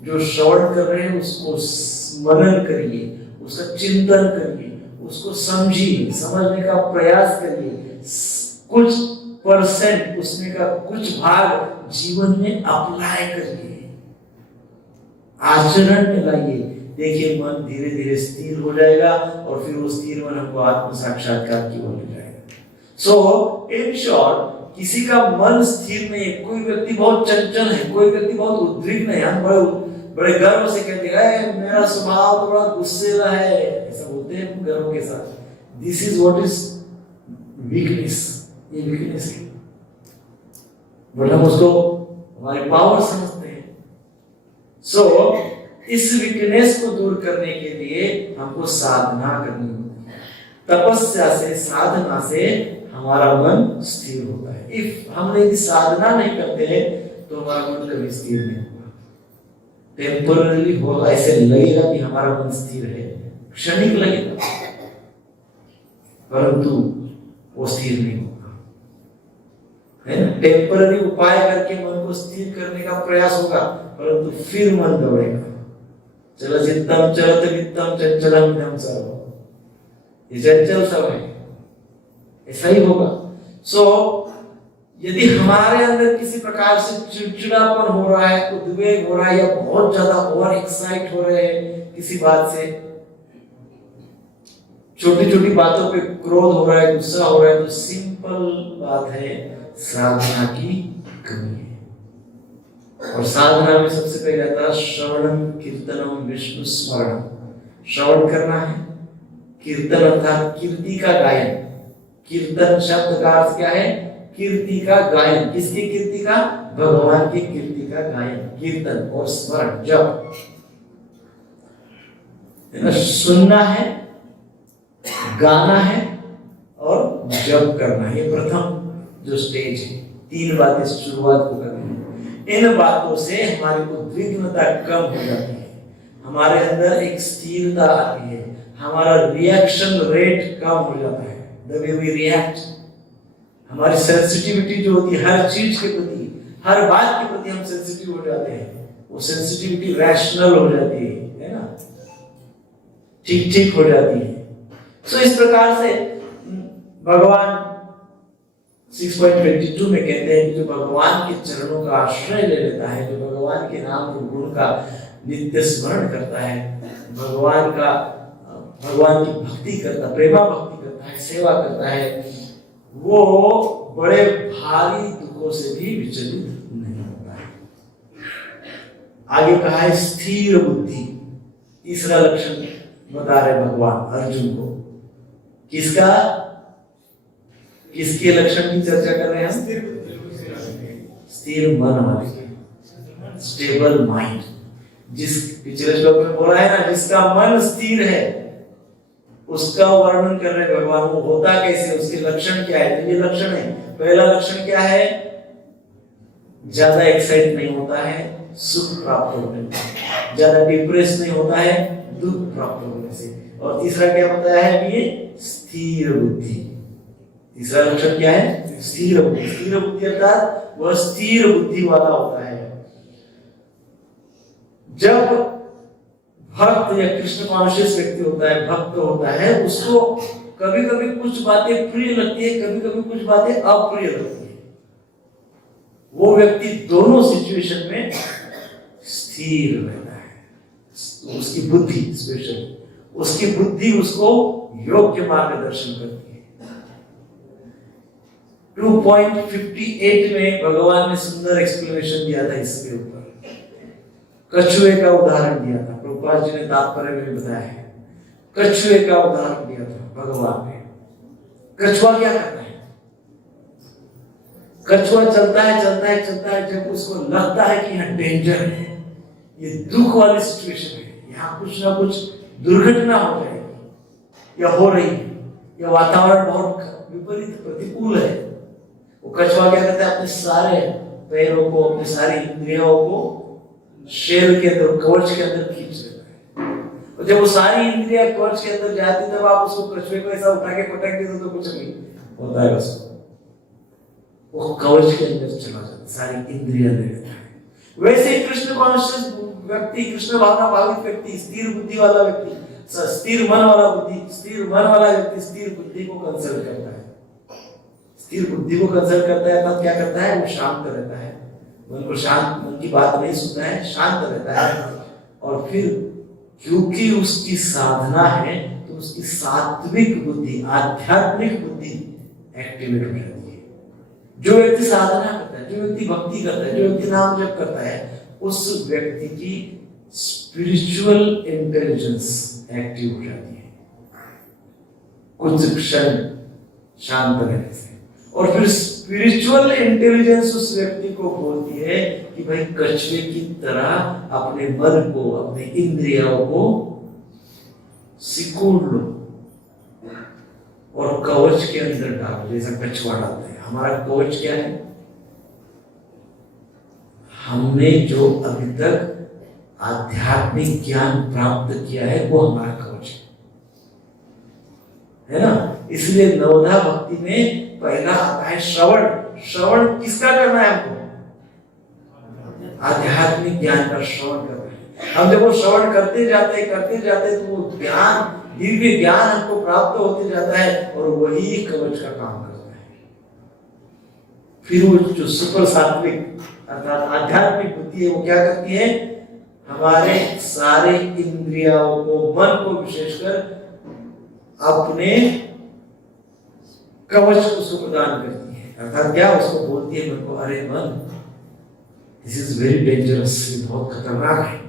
जो श्रवण कर रहे हैं उसको मनन करिए, उसका चिंतन करिए, उसको समझिए, समझने का प्रयास करिए, कुछ परसेंट उसमें का कुछ भाग जीवन में अप्लाई करिए, आचरण में लाइए। देखिए मन धीरे धीरे स्थिर हो जाएगा और फिर वो स्थिर मन हमको आत्म साक्षात्कार की ओर ले जाएगा। सो इन शॉर्ट, किसी का मन स्थिर नहीं है, कोई व्यक्ति बहुत चंचल है, कोई व्यक्ति बहुत उद्विग्न है, हम बड़े गर्व से कहते हैं मेरा स्वभाव थोड़ा गुस्सेला है, ऐसा बोलते हैं गर्व के साथ। This is what is weakness, ये वीकनेस है, बट हम उसको हमारी पावर समझते हैं। सो इस वीकनेस को दूर करने के लिए हमको साधना करनी होती है। तपस्या से, साधना से हमारा मन स्थिर होता है। इफ हम यदि साधना नहीं करते हैं तो हमारा मन कभी स्थिर नहीं होगा। टेम्पररी होगा, ऐसे लगेगा कि हमारा मन स्थिर है, क्षणिक लगेगा, परंतु वो स्थिर नहीं होगा, है ना। टेम्पररी उपाय करके मन को स्थिर करने का प्रयास होगा, परंतु फिर मन दौड़ेगा। चलचित्तम चलत वित्तम चंचलम धम सर्व, ये चंचल सब है, ऐसा ही होगा। सो यदि हमारे अंदर किसी प्रकार से चिड़चिड़ापन हो रहा है, उद्वेग हो रहा है, या बहुत ज्यादा ओवर एक्साइट हो रहे हैं किसी बात से, छोटी छोटी बातों पे क्रोध हो रहा है, गुस्सा हो रहा है, तो सिंपल बात है, साधना की कमी है। और साधना में सबसे पहले आता है श्रवणम कीर्तनम विष्णु स्मरणम। श्रवण करना है, कीर्तन अर्थात कीर्ति का गायन। कीर्तन शब्द का अर्थ क्या है? कीर्ति का गायन। किसकी कीर्ति का? भगवान की कीर्ति का गायन, कीर्तन। और स्मरण, जप, सुनना है, गाना है और जप करना है। ये प्रथम जो स्टेज है, 3 बातें शुरुआत को करनी है। इन बातों से हमारी उद्विग्नता कम हो जाती है, हमारे अंदर एक स्थिरता आती है, हमारा रिएक्शन रेट कम हो जाता है। द वे वी रिएक्ट, हमारी सेंसिटिविटी जो होती है हर चीज के प्रति, हर बात के प्रति हम सेंसिटिव हो जाते हैं, वो सेंसिटिविटी रैशनल हो जाती है ना, ठीक ठीक हो जाती है। सो इस प्रकार से भगवान 6.22 में कहते हैं कि जो भगवान के चरणों का आश्रय ले लेता है, जो भगवान के नाम और गुण का नित्य स्मरण करता है, भगवान की भक्ति करता, प्रेमा भक्ति करता है, सेवा करता है, वो बड़े भारी दुखों से भी विचलित नहीं होता है। आगे कहा है स्थिर बुद्धि, तीसरा लक्षण बता रहे भगवान अर्जुन को। किसका, किसके लक्षण की चर्चा कर रहे हैं? स्थिर मन वाले, स्टेबल माइंड। जिस पिछले श्लोक में बोला है ना, जिसका मन स्थिर है उसका वर्णन कर रहे भगवान। वो होता कैसे, उसके लक्षण क्या है? तो ये लक्षण है। पहला लक्षण क्या है? ज्यादा एक्साइट नहीं होता है सुख प्राप्त होने से, ज्यादा डिप्रेस नहीं होता है दुख प्राप्त होने से। और तीसरा क्या बताया है अभी? ये स्थिर बुद्धि। तीसरा लक्षण क्या है? स्थिर बुद्धि। स्थिर बुद्धि अर्थात वह स्थिर बुद्धि वाला होता है। जब भक्त या कृष्ण कॉन्शियस व्यक्ति होता है, भक्त होता है, उसको कभी कभी कुछ बातें प्रिय लगती है, कभी कभी कुछ बातें अप्रिय लगती है। वो व्यक्ति दोनों सिचुएशन में स्थिर रहता है। उसकी बुद्धि स्पेशल, उसकी बुद्धि उसको योग्य मार्गदर्शन करती है। 2.58 में भगवान ने सुंदर एक्सप्लेनेशन दिया था इसके ऊपर। कछुए का उदाहरण दिया था, प्रभुपाद जी ने तात्पर्य में बताया है। कछुए का उदाहरण दिया था भगवान ने। कछुआ क्या करता है? कछुआ चलता है चलता है चलता है, जब उसको लगता है कि यहाँ डेंजर है, ये दुख वाली सिचुएशन है, यहाँ कुछ ना कुछ दुर्घटना हो जाएगी या हो रही है, या वातावरण बहुत विपरीत प्रतिकूल है, वो कछुआ क्या करता है? अपने सारे पैरों को, अपनी सारी इंद्रियों को शेल के अंदर, कवच के अंदर खींच लेता है। और जब वो सारी इंद्रियां कवच के अंदर जाती, तब आप उसको कछुए को ऐसा उठा के पटक देते तो कुछ नहीं होता है उसको, वो कवच के अंदर चला जाता, सारी इंद्रियां ले लेता है। वैसे कृष्ण कॉन्शियस व्यक्ति, कृष्ण भावना भावित व्यक्ति, स्थिर बुद्धि वाला व्यक्ति, स्थिर मन वाला व्यक्ति स्थिर बुद्धि को कंसल्ट करता है। स्थिर बुद्धि को कंसल्ट करता है तब क्या करता है? वो शांत रहता है, मन को शांत, मन की बात नहीं सुनता है, शांत रहता है। और फिर क्योंकि उसकी साधना है, तो उसकी सात्विक बुद्धि, आध्यात्मिक बुद्धि एक्टिवेट हो जाती है। जो व्यक्ति साधना करता है, जो व्यक्ति भक्ति करता है, जो व्यक्ति नाम जप करता है, उस व्यक्ति की स्पिरिचुअल इंटेलिजेंस एक्टिव हो जाती है कुछ क्षण शांत रहने से। और फिर स्पिरिचुअल इंटेलिजेंस उस व्यक्ति को बोलती है कि भाई कछुए की तरह अपने मन को, अपने इंद्रियों को सिकोड़ लो और कवच के अंदर डालो, जैसा कछुआ डालता है। हमारा कवच क्या है? हमने जो अभी तक आध्यात्मिक ज्ञान प्राप्त किया है वो हमारा कवच है ना। इसलिए नवधा भक्ति में पहला आता है श्रवण। श्रवण किसका करना है? हमको आध्यात्मिक ज्ञान का श्रवण करना है। हम जब वो श्रवण करते जाते तो वो ज्ञान, दिव्य ज्ञान हमको प्राप्त होते जाता है और वही कवच का काम करता है। फिर वो जो सुपर सात्विक अर्थात आध्यात्मिक बुद्धि है, वो क्या करती है? हमारे सारे इंद्रियों को, मन को विशेषकर अपने कवच को उसको प्रदान करती है। अर्थात क्या? उसको बोलती है मन को, अरे मन, दिस इज वेरी डेंजरस, ये बहुत खतरनाक है,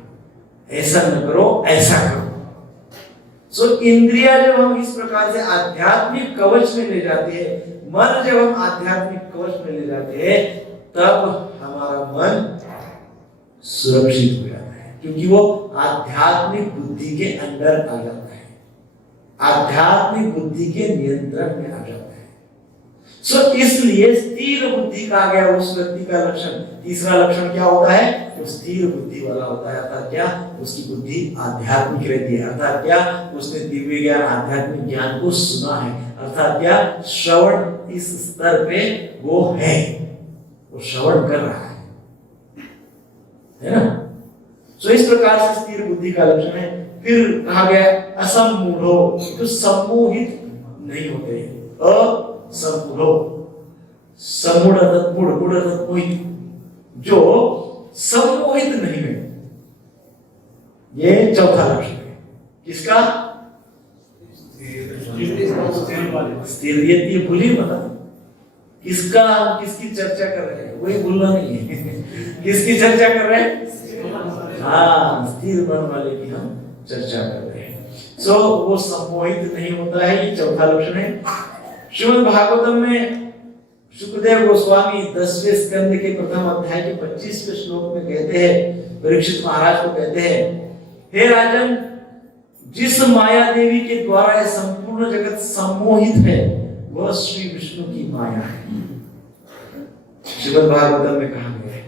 ऐसा न करो, ऐसा करो। सो इंद्रिया जब हम इस प्रकार से आध्यात्मिक कवच में ले जाते हैं, मन जब हम आध्यात्मिक कवच में ले जाते हैं, तब हमारा मन सुरक्षित हो जाता है, क्योंकि वो आध्यात्मिक बुद्धि के अंदर आ जाता है, आध्यात्मिक बुद्धि के नियंत्रण में आ जाता है। सो इसलिए स्थिर बुद्धि कहा गया उस व्यक्ति का लक्षण। तीसरा लक्षण क्या होता है? वो स्थिर बुद्धि वाला होता है। अर्थात क्या? उसकी बुद्धि आध्यात्मिक रहती है। अर्थात क्या? उसने दिव्य ज्ञान, आध्यात्मिक ज्ञान को सुना है। अर्थात क्या? श्रवण इस स्तर पे वो है, वो श्रवण कर रहा है ना? सो इस प्रकार से स्थिर बुद्धि का लक्षण है। फिर कहा गया असम्मूढ़ो, जो सम्मोहित नहीं होते। असम्मूढ़ो, सम्मूढ़ अर्थात मूढ़, मूढ़ अर्थात मोहित, जो सम्मोहित नहीं है। ये चौथा लक्षण है। किसका? स्थिर। ये भूली मत। किसका? हम किसकी चर्चा कर रहे हैं? वही भूलना नहीं है। किसकी चर्चा कर रहे हैं? हाँ, स्थिर मन वाले की हम चर्चा कर रहे हैं। सो वो सम्मोहित नहीं होता है, ये चौथा लक्षण है। श्रीमद् भागवतम में शुकदेव गोस्वामी 10वें स्कंद के प्रथम अध्याय के 25वें श्लोक में कहते हैं, परीक्षित महाराज को कहते हैं, हे राजन, जिस माया देवी के द्वारा यह संपूर्ण जगत सम्मोहित है वह श्री विष्णु की माया है। श्रीमद् भागवतम में कहा गया है।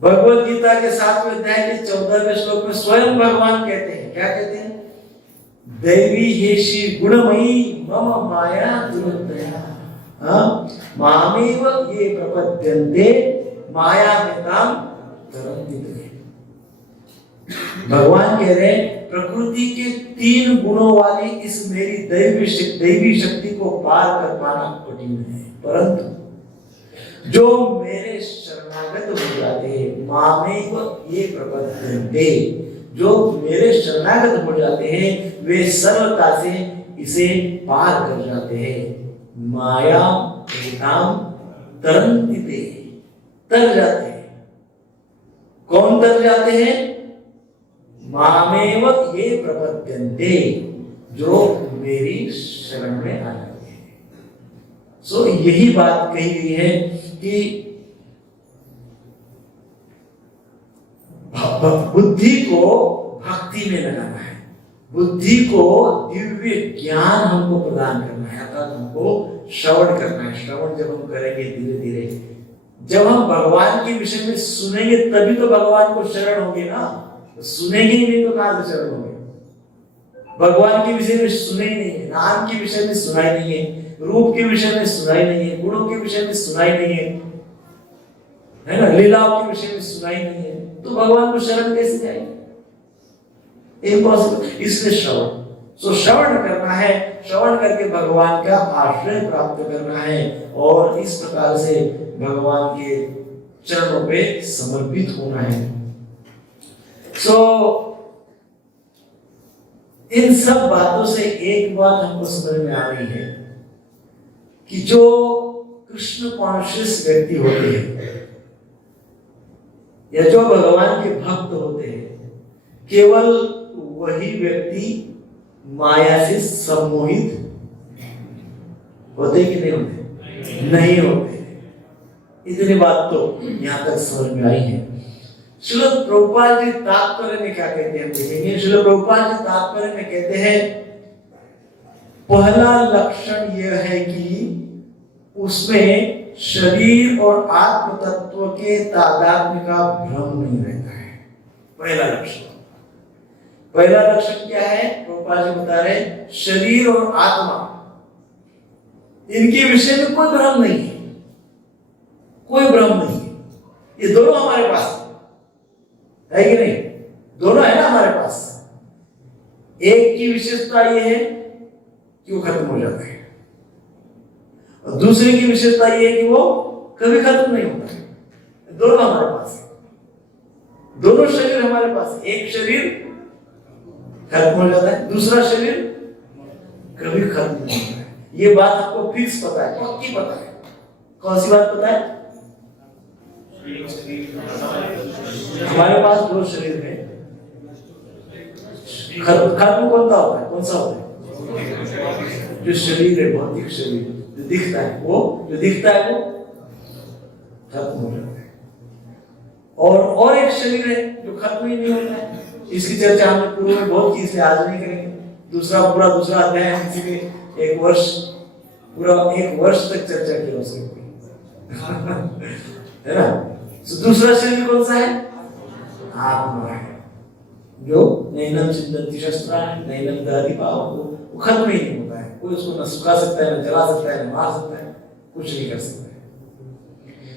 भगवत गीता के 7वें अध्याय के 14वें श्लोक में स्वयं भगवान कहते हैं, क्या कहते हैं? देवी हेषि गुणमयी मम माया दुरतया मामेव ये प्रपद्यन्ते मायामेतां तरन्ति। भगवान कह रहे हैं, प्रकृति के 3 गुणों वाली इस मेरी दैवी शक्ति को पार कर पाना कठिन है, परंतु जो मेरे शरणागत हो जाते हैं, मामेव ये प्रपद्यन्ते, जो मेरे शरणागत हो जाते हैं वे सरलता से इसे पार कर जाते हैं। माया एताम तरन्ति, तर जाते हैं। कौन तर जाते हैं? मामेव ये प्रपद्यन्ते, जो मेरी शरण में आ जाते हैं। सो यही बात कही गई है कि बुद्धि को भक्ति में लगाना है, बुद्धि को दिव्य ज्ञान हमको प्रदान करना है, अर्थात हमको श्रवण करना है। श्रवण जब हम करेंगे धीरे धीरे, जब हम भगवान के विषय में सुनेंगे तभी तो भगवान को शरण होंगे ना। तो सुनेंगे ही नहीं तो कहां से शरण होंगे? भगवान के विषय में सुने ही नहीं है, नाम के विषय में सुना ही नहीं है, रूप के विषय में सुना ही नहीं है, गुणों के विषय में सुना ही नहीं है ना, लीलाओं के विषय में सुना ही नहीं है, तो भगवान को शरण कैसे जाएंगे? इम्पॉसिबल। इसलिए श्रवण, सो श्रवण करना है, श्रवण करके भगवान का आश्रय प्राप्त करना है और इस प्रकार से भगवान के चरणों पे समर्पित होना है। सो इन सब बातों से एक बात हमको समझ में आ रही है कि जो कृष्ण कॉन्शियस व्यक्ति होते हैं या जो भगवान के भक्त होते हैं, केवल वही व्यक्ति माया से सम्मोहित होते कि नहीं होते? नहीं होते। इतनी बात तो यहां तक समझ में आई है। श्रील प्रभुपाद जी तात्पर्य में क्या कहते हैं देखेंगे। श्रील प्रभुपाद जी तात्पर्य में कहते हैं, पहला लक्षण यह है कि उसमें शरीर और आत्म तत्व के तादात्म्य का भ्रम नहीं रहता है। पहला लक्षण। पहला लक्षण क्या है? प्रभुपाद जी बता रहे हैं, शरीर और आत्मा इनके विषय में कोई भ्रम नहीं है, कोई भ्रम नहीं है। ये दोनों हमारे पास है कि नहीं? दोनों है ना हमारे पास। एक की विशेषता ये है कि वो खत्म हो जाता है और दूसरे की विशेषता ये है कि वो कभी खत्म नहीं होता है। दोनों हमारे पास है, दोनों शरीर हमारे पास। एक शरीर खत्म हो जाता है, दूसरा शरीर कभी खत्म नहीं होता है। ये बात आपको फिक्स पता है, पक्की पता है। कौन सी बात पता है? हमारे पास 2 शरीर है। खत्म कौन सा होता है? कौन सा होता है? जो शरीर है, भौतिक शरीर जो दिखता है, वो जो दिखता है वो खत्म हो जाता है। और एक शरीर है जो खत्म ही नहीं होता है। इसकी चर्चा हमने पूर्व में बहुत की, इसलिए आज नहीं करेंगे। दूसरा अध्याय हम इसी में 1 वर्ष पूरा 1 वर्ष तक चर्चा की उसके ऊपर है ना। तो दूसरा शरीर कौन सा है? आत्मा है, जो नैनम चिंतति शस्त्राणि नैनम दहति पावक, वो खत्म ही नहीं होता है। कोई उसको न सुखा सकता है, न जला सकता है, न मार सकता है, कुछ नहीं कर सकता है।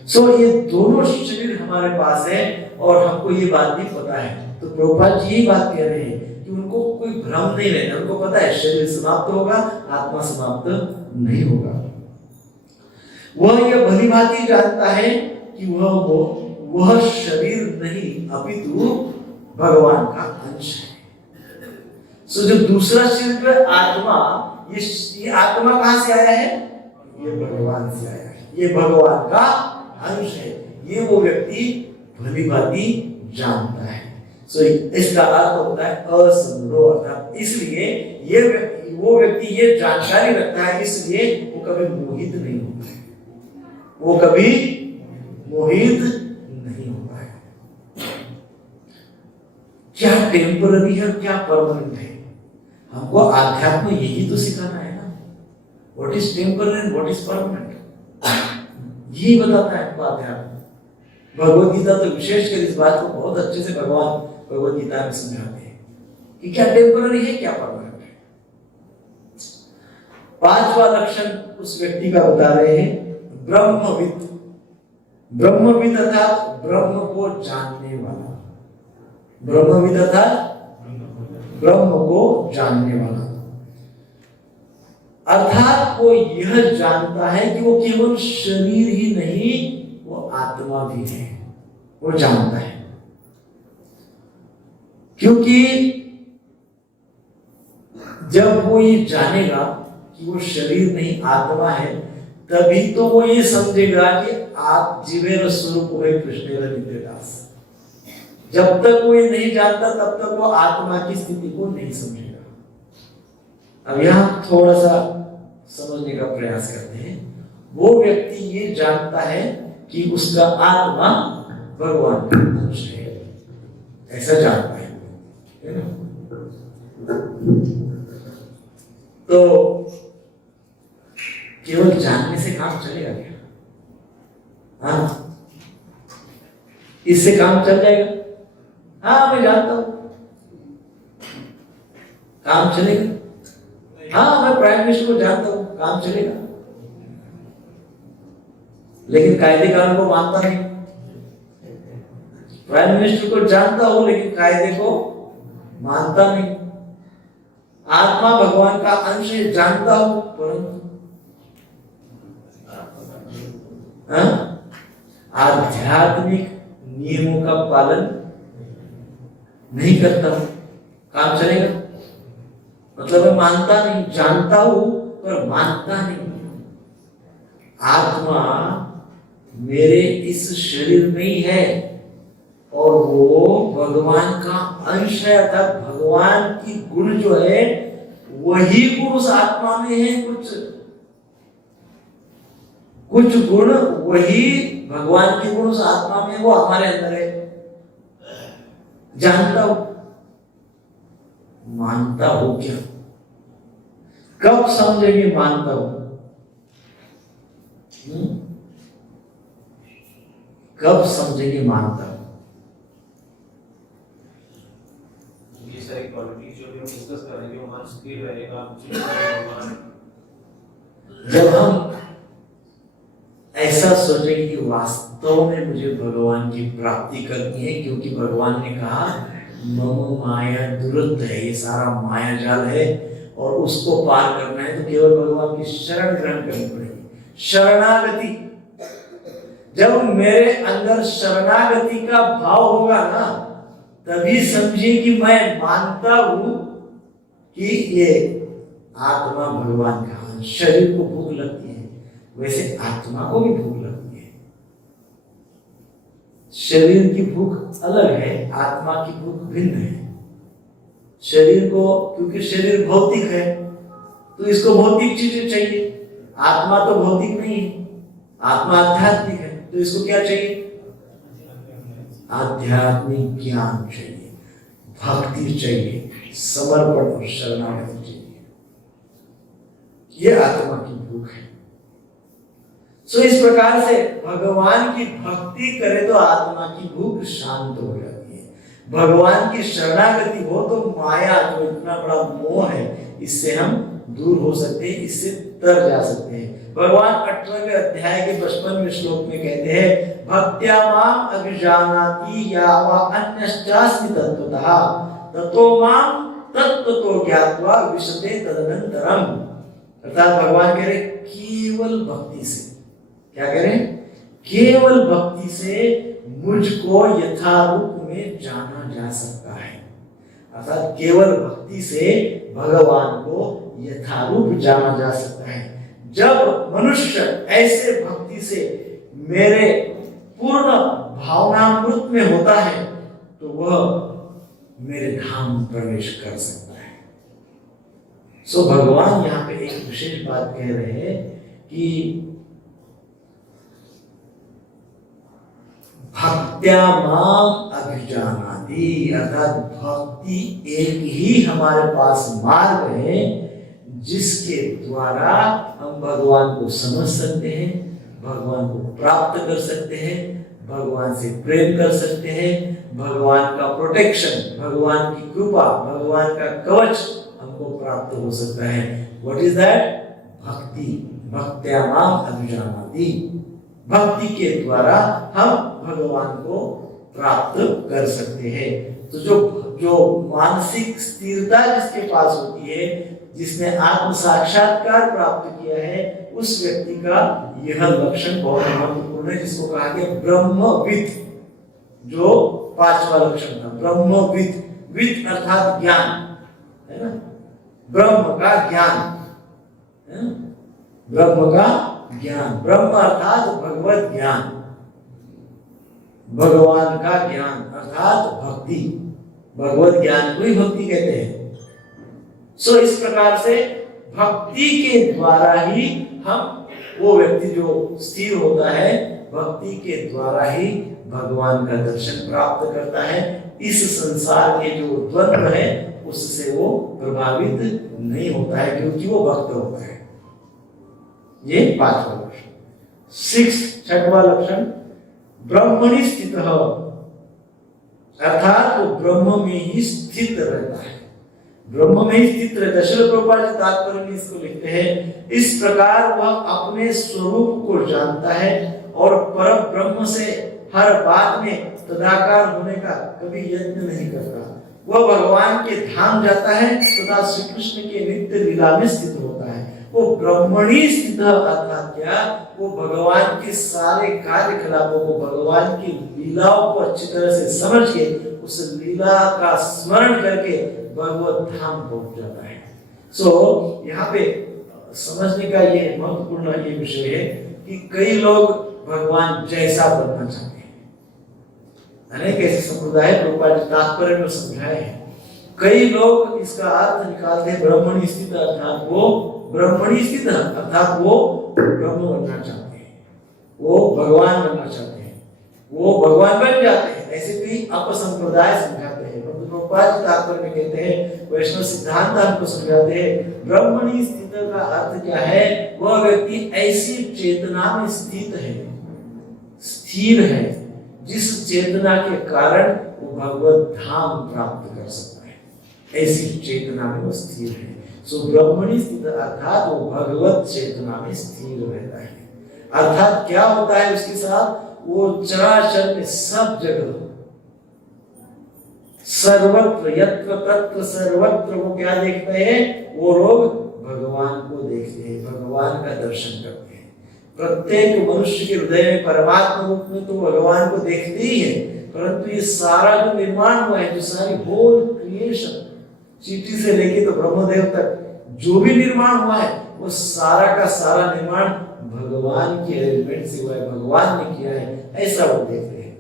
सो ये दोनों शरीर हमारे पास है और हमको ये बात भी पता है। तो प्रभुपाद जी यही बात कह रहे हैं कि उनको कोई भ्रम नहीं रहता, उनको पता है शरीर समाप्त होगा, आत्मा समाप्त नहीं होगा। वह यह भली भांति जानता है कि वह शरीर नहीं अपितु भगवान का अंश है। सो जो दूसरा शरीर है आत्मा, ये आत्मा कहां से आया है? ये भगवान से आया है, ये भगवान का अंश है। ये वो व्यक्ति भली भांति जानता है। सो इसका अर्थ होता है असंदेह, अर्थात इसलिए वो व्यक्ति ये जानकारी रखता है, इसलिए वो कभी मोहित नहीं होता है, वो कभी मोहित नहीं होता है। क्या टेम्पररी है, क्या परमानेंट है? हमको आध्यात्म यही तो सिखाना है ना। What is temporary and what is permanent, यही बताता है हमको आध्यात्म। भगवद गीता तो विशेषकर इस बात को बहुत अच्छे से भगवान भगवद गीता में समझाते हैं कि क्या टेम्पररी है, क्या परमानेंट है। 5वां लक्षण उस व्यक्ति का बता रहे हैं, ब्रह्मविद। ब्रह्मविद अर्थात ब्रह्म को जानने वाला, ब्रह्मविद अर्थात ब्रह्म को जानने वाला। अर्थात वो यह जानता है कि वो केवल शरीर ही नहीं, वो आत्मा भी है, वो जानता है। क्योंकि जब वो ये जानेगा कि वो शरीर नहीं आत्मा है, तभी तो वो ये समझेगा कि आप जीवेर स्वरूप है कृष्णेर नित्यदास। जब तक वो ये नहीं जानता तब तक वो आत्मा की स्थिति को नहीं समझेगा। अब यहां थोड़ा सा समझने का प्रयास करते हैं। वो व्यक्ति ये जानता है कि उसका आत्मा भगवान का अंश है, ऐसा जानता है ना। तो केवल जानने से काम चलेगा क्या? हाँ, इससे काम चल जाएगा? हाँ, मैं जानता हूं, काम चलेगा? हाँ, मैं प्राइम मिनिस्टर को जानता हूं, काम चलेगा? लेकिन कायदे कानून को मानता नहीं। प्राइम मिनिस्टर को जानता हूं लेकिन कायदे को मानता नहीं। आत्मा भगवान का अंश है, जानता हूं, परंतु आध्यात्मिक नियमों का पालन नहीं करता हूं, काम चलेगा? मतलब मैं मानता नहीं, जानता हूं पर मानता नहीं। आत्मा मेरे इस शरीर में ही है और वो भगवान का अंश है, अर्थात भगवान की गुण जो है वही गुण उस आत्मा में है। कुछ गुण वही भगवान के गुण उस आत्मा में, वो हमारे अंदर है। जानता हूं, मानता हूं क्या? कब समझेंगे मानता हूं? कब समझेंगे मानता हूं? ये सारी क्वालिटीज जो भी हम डिस्कस करेंगे, वो मन स्थिर रहेगा, जब हम ऐसा सोचेंगे कि वास्तव में मुझे भगवान की प्राप्ति करनी है, क्योंकि भगवान ने कहा मम माया दुरत है, ये सारा माया जाल है और उसको पार करना है तो केवल भगवान की शरण ग्रहण करनी पड़ेगी। शरणागति, जब मेरे अंदर शरणागति का भाव होगा ना, तभी समझिए कि मैं मानता हूं कि ये आत्मा भगवान का अंश। शरीर को भूख लगती है, वैसे आत्मा को भी भूख लगती है। शरीर की भूख अलग है, आत्मा की भूख भिन्न है। शरीर को, क्योंकि शरीर भौतिक है तो इसको भौतिक चीजें चाहिए। आत्मा तो भौतिक नहीं है, आत्मा आध्यात्मिक है, तो इसको क्या चाहिए? आध्यात्मिक ज्ञान चाहिए, भक्ति चाहिए, समर्पण और शरणागति चाहिए। ये आत्मा की भूख है। सो इस प्रकार से भगवान की भक्ति करे तो आत्मा की भूख शांत हो जाती है। भगवान की शरणागति हो तो माया जो इतना बड़ा मोह है इससे हम दूर हो सकते हैं, इससे तर जा सकते हैं। भगवान 18वें अध्याय के 55वें श्लोक में कहते हैं भक्त्या माम अभिजानाति यावा अन्यश्चास्मि तत्त्वतः ततो माम तत्त्वतो ज्ञात्वा विशते तदनंतरम। अर्थात भगवान कह रहे केवल भक्ति से, क्या कह रहे हैं, केवल भक्ति से मुझको यथारूप में जाना जा सकता है। अर्थात केवल भक्ति से भगवान को यथारूप जाना जा सकता है। जब मनुष्य ऐसे भक्ति से मेरे पूर्ण भावनामृत में होता है तो वह मेरे धाम प्रवेश कर सकता है। सो भगवान यहाँ पे एक विशेष बात कह रहे हैं कि भक्त्या माम अभिजानाति, अर्थात भक्ति एक ही हमारे पास मार्ग है जिसके द्वारा हम भगवान को समझ सकते हैं, भगवान को प्राप्त कर सकते हैं, भगवान से प्रेम कर सकते हैं, भगवान का प्रोटेक्शन, भगवान की कृपा, भगवान का कवच हमको प्राप्त हो सकता है। What is that? भक्ति। भक्त्या माम अभिजानाति, भक्ति के द्वारा हम भगवान को प्राप्त कर सकते हैं। तो जो मानसिक स्थिरता जिसके पास होती है, जिसने आत्म साक्षात्कार प्राप्त किया है, उस व्यक्ति का यह लक्षण बहुत महत्वपूर्ण है, जिसको कहा गया ब्रह्मविद। जो 5वां लक्षण था ब्रह्मविद, विद अर्थात ज्ञान, है ना, ब्रह्म का ज्ञान, है ना? ब्रह्म का ज्ञान, ब्रह्म अर्थात भगवत ज्ञान, भगवान का ज्ञान अर्थात भक्ति, भगवत ज्ञान को ही भक्ति कहते हैं। सो इस प्रकार से भक्ति के द्वारा ही हम, वो व्यक्ति जो स्थिर होता है, भक्ति के द्वारा ही भगवान का दर्शन प्राप्त करता है। इस संसार के जो द्वंद्व है उससे वो प्रभावित नहीं होता है, क्योंकि वो भक्त होता है। ये 5वां लक्षण। 6वां लक्षण ब्रह्मणि स्थितः, अर्थात वो ब्रह्म में ही स्थित रहता है, ब्रह्म में ही स्थित रहता है। श्रील प्रभुपाद जी तात्पर्य में इसको लिखते हैं, इस प्रकार वह अपने स्वरूप को जानता है और परम ब्रह्म से हर बात में तदाकार होने का कभी यत्न नहीं करता। वह भगवान के धाम जाता है तथा श्री कृष्ण के नित्य लीला में स्थित होता है। वो ब्रह्मणी स्थित अर्थात क्या, वो भगवान के सारे कार्यकलापों को, भगवान की लीलाओं को अच्छी तरह से समझ के उस लीला का स्मरण करके भगवत धाम पहुंच जाता है। सो यहाँ पे समझने का ये महत्वपूर्ण ये विषय है कि कई लोग भगवान जैसा बनना चाहते हैं। अनेक ऐसे संप्रदाय प्रभुपाद जी तात्पर्य में समझाए हैं। कई लोग इसका अर्थ निकालते हैं ब्रह्मणी स्थित, अर्थात वो ब्रह्मणी स्थित अर्थात वो ब्रह्म बनना चाहते हैं, वो भगवान बनना चाहते हैं, वो भगवान बन जाते हैं। ऐसे भी अपसंप्रदाय समझाते हैं। प्रभुपाद जी तात्पर्य में कहते हैं, वैष्णव सिद्धांत हमको समझाते हैं, ब्रह्मणी स्थित का अर्थ क्या है, वह व्यक्ति ऐसी चेतना में स्थित है, स्थिर है, जिस चेतना के कारण वो भगवत धाम प्राप्त कर सकता है। ऐसी चेतना में वो स्थिर है। सो ब्रह्मणी स्थित अर्थात वो भगवत चेतना में स्थिर रहता है। अर्थात क्या होता है उसके साथ, वो चराचर में सब जगह सर्वत्र यत्र तत्र सर्वत्र वो क्या देखते हैं, वो लोग भगवान को देखते हैं, भगवान का दर्शन करते हैं। प्रत्येक मनुष्य के हृदय में परमात्मा रूप में तो भगवान को देखते ही है, परंतु ये सारा जो निर्माण हुआ है, जो सारी होल क्रिएशन, चींटी से लेके तो ब्रह्मदेव तक जो भी निर्माण हुआ है, वो सारा का सारा निर्माण भगवान के एलिमेंट से हुआ है, भगवान ने किया है, ऐसा वो देखते हैं,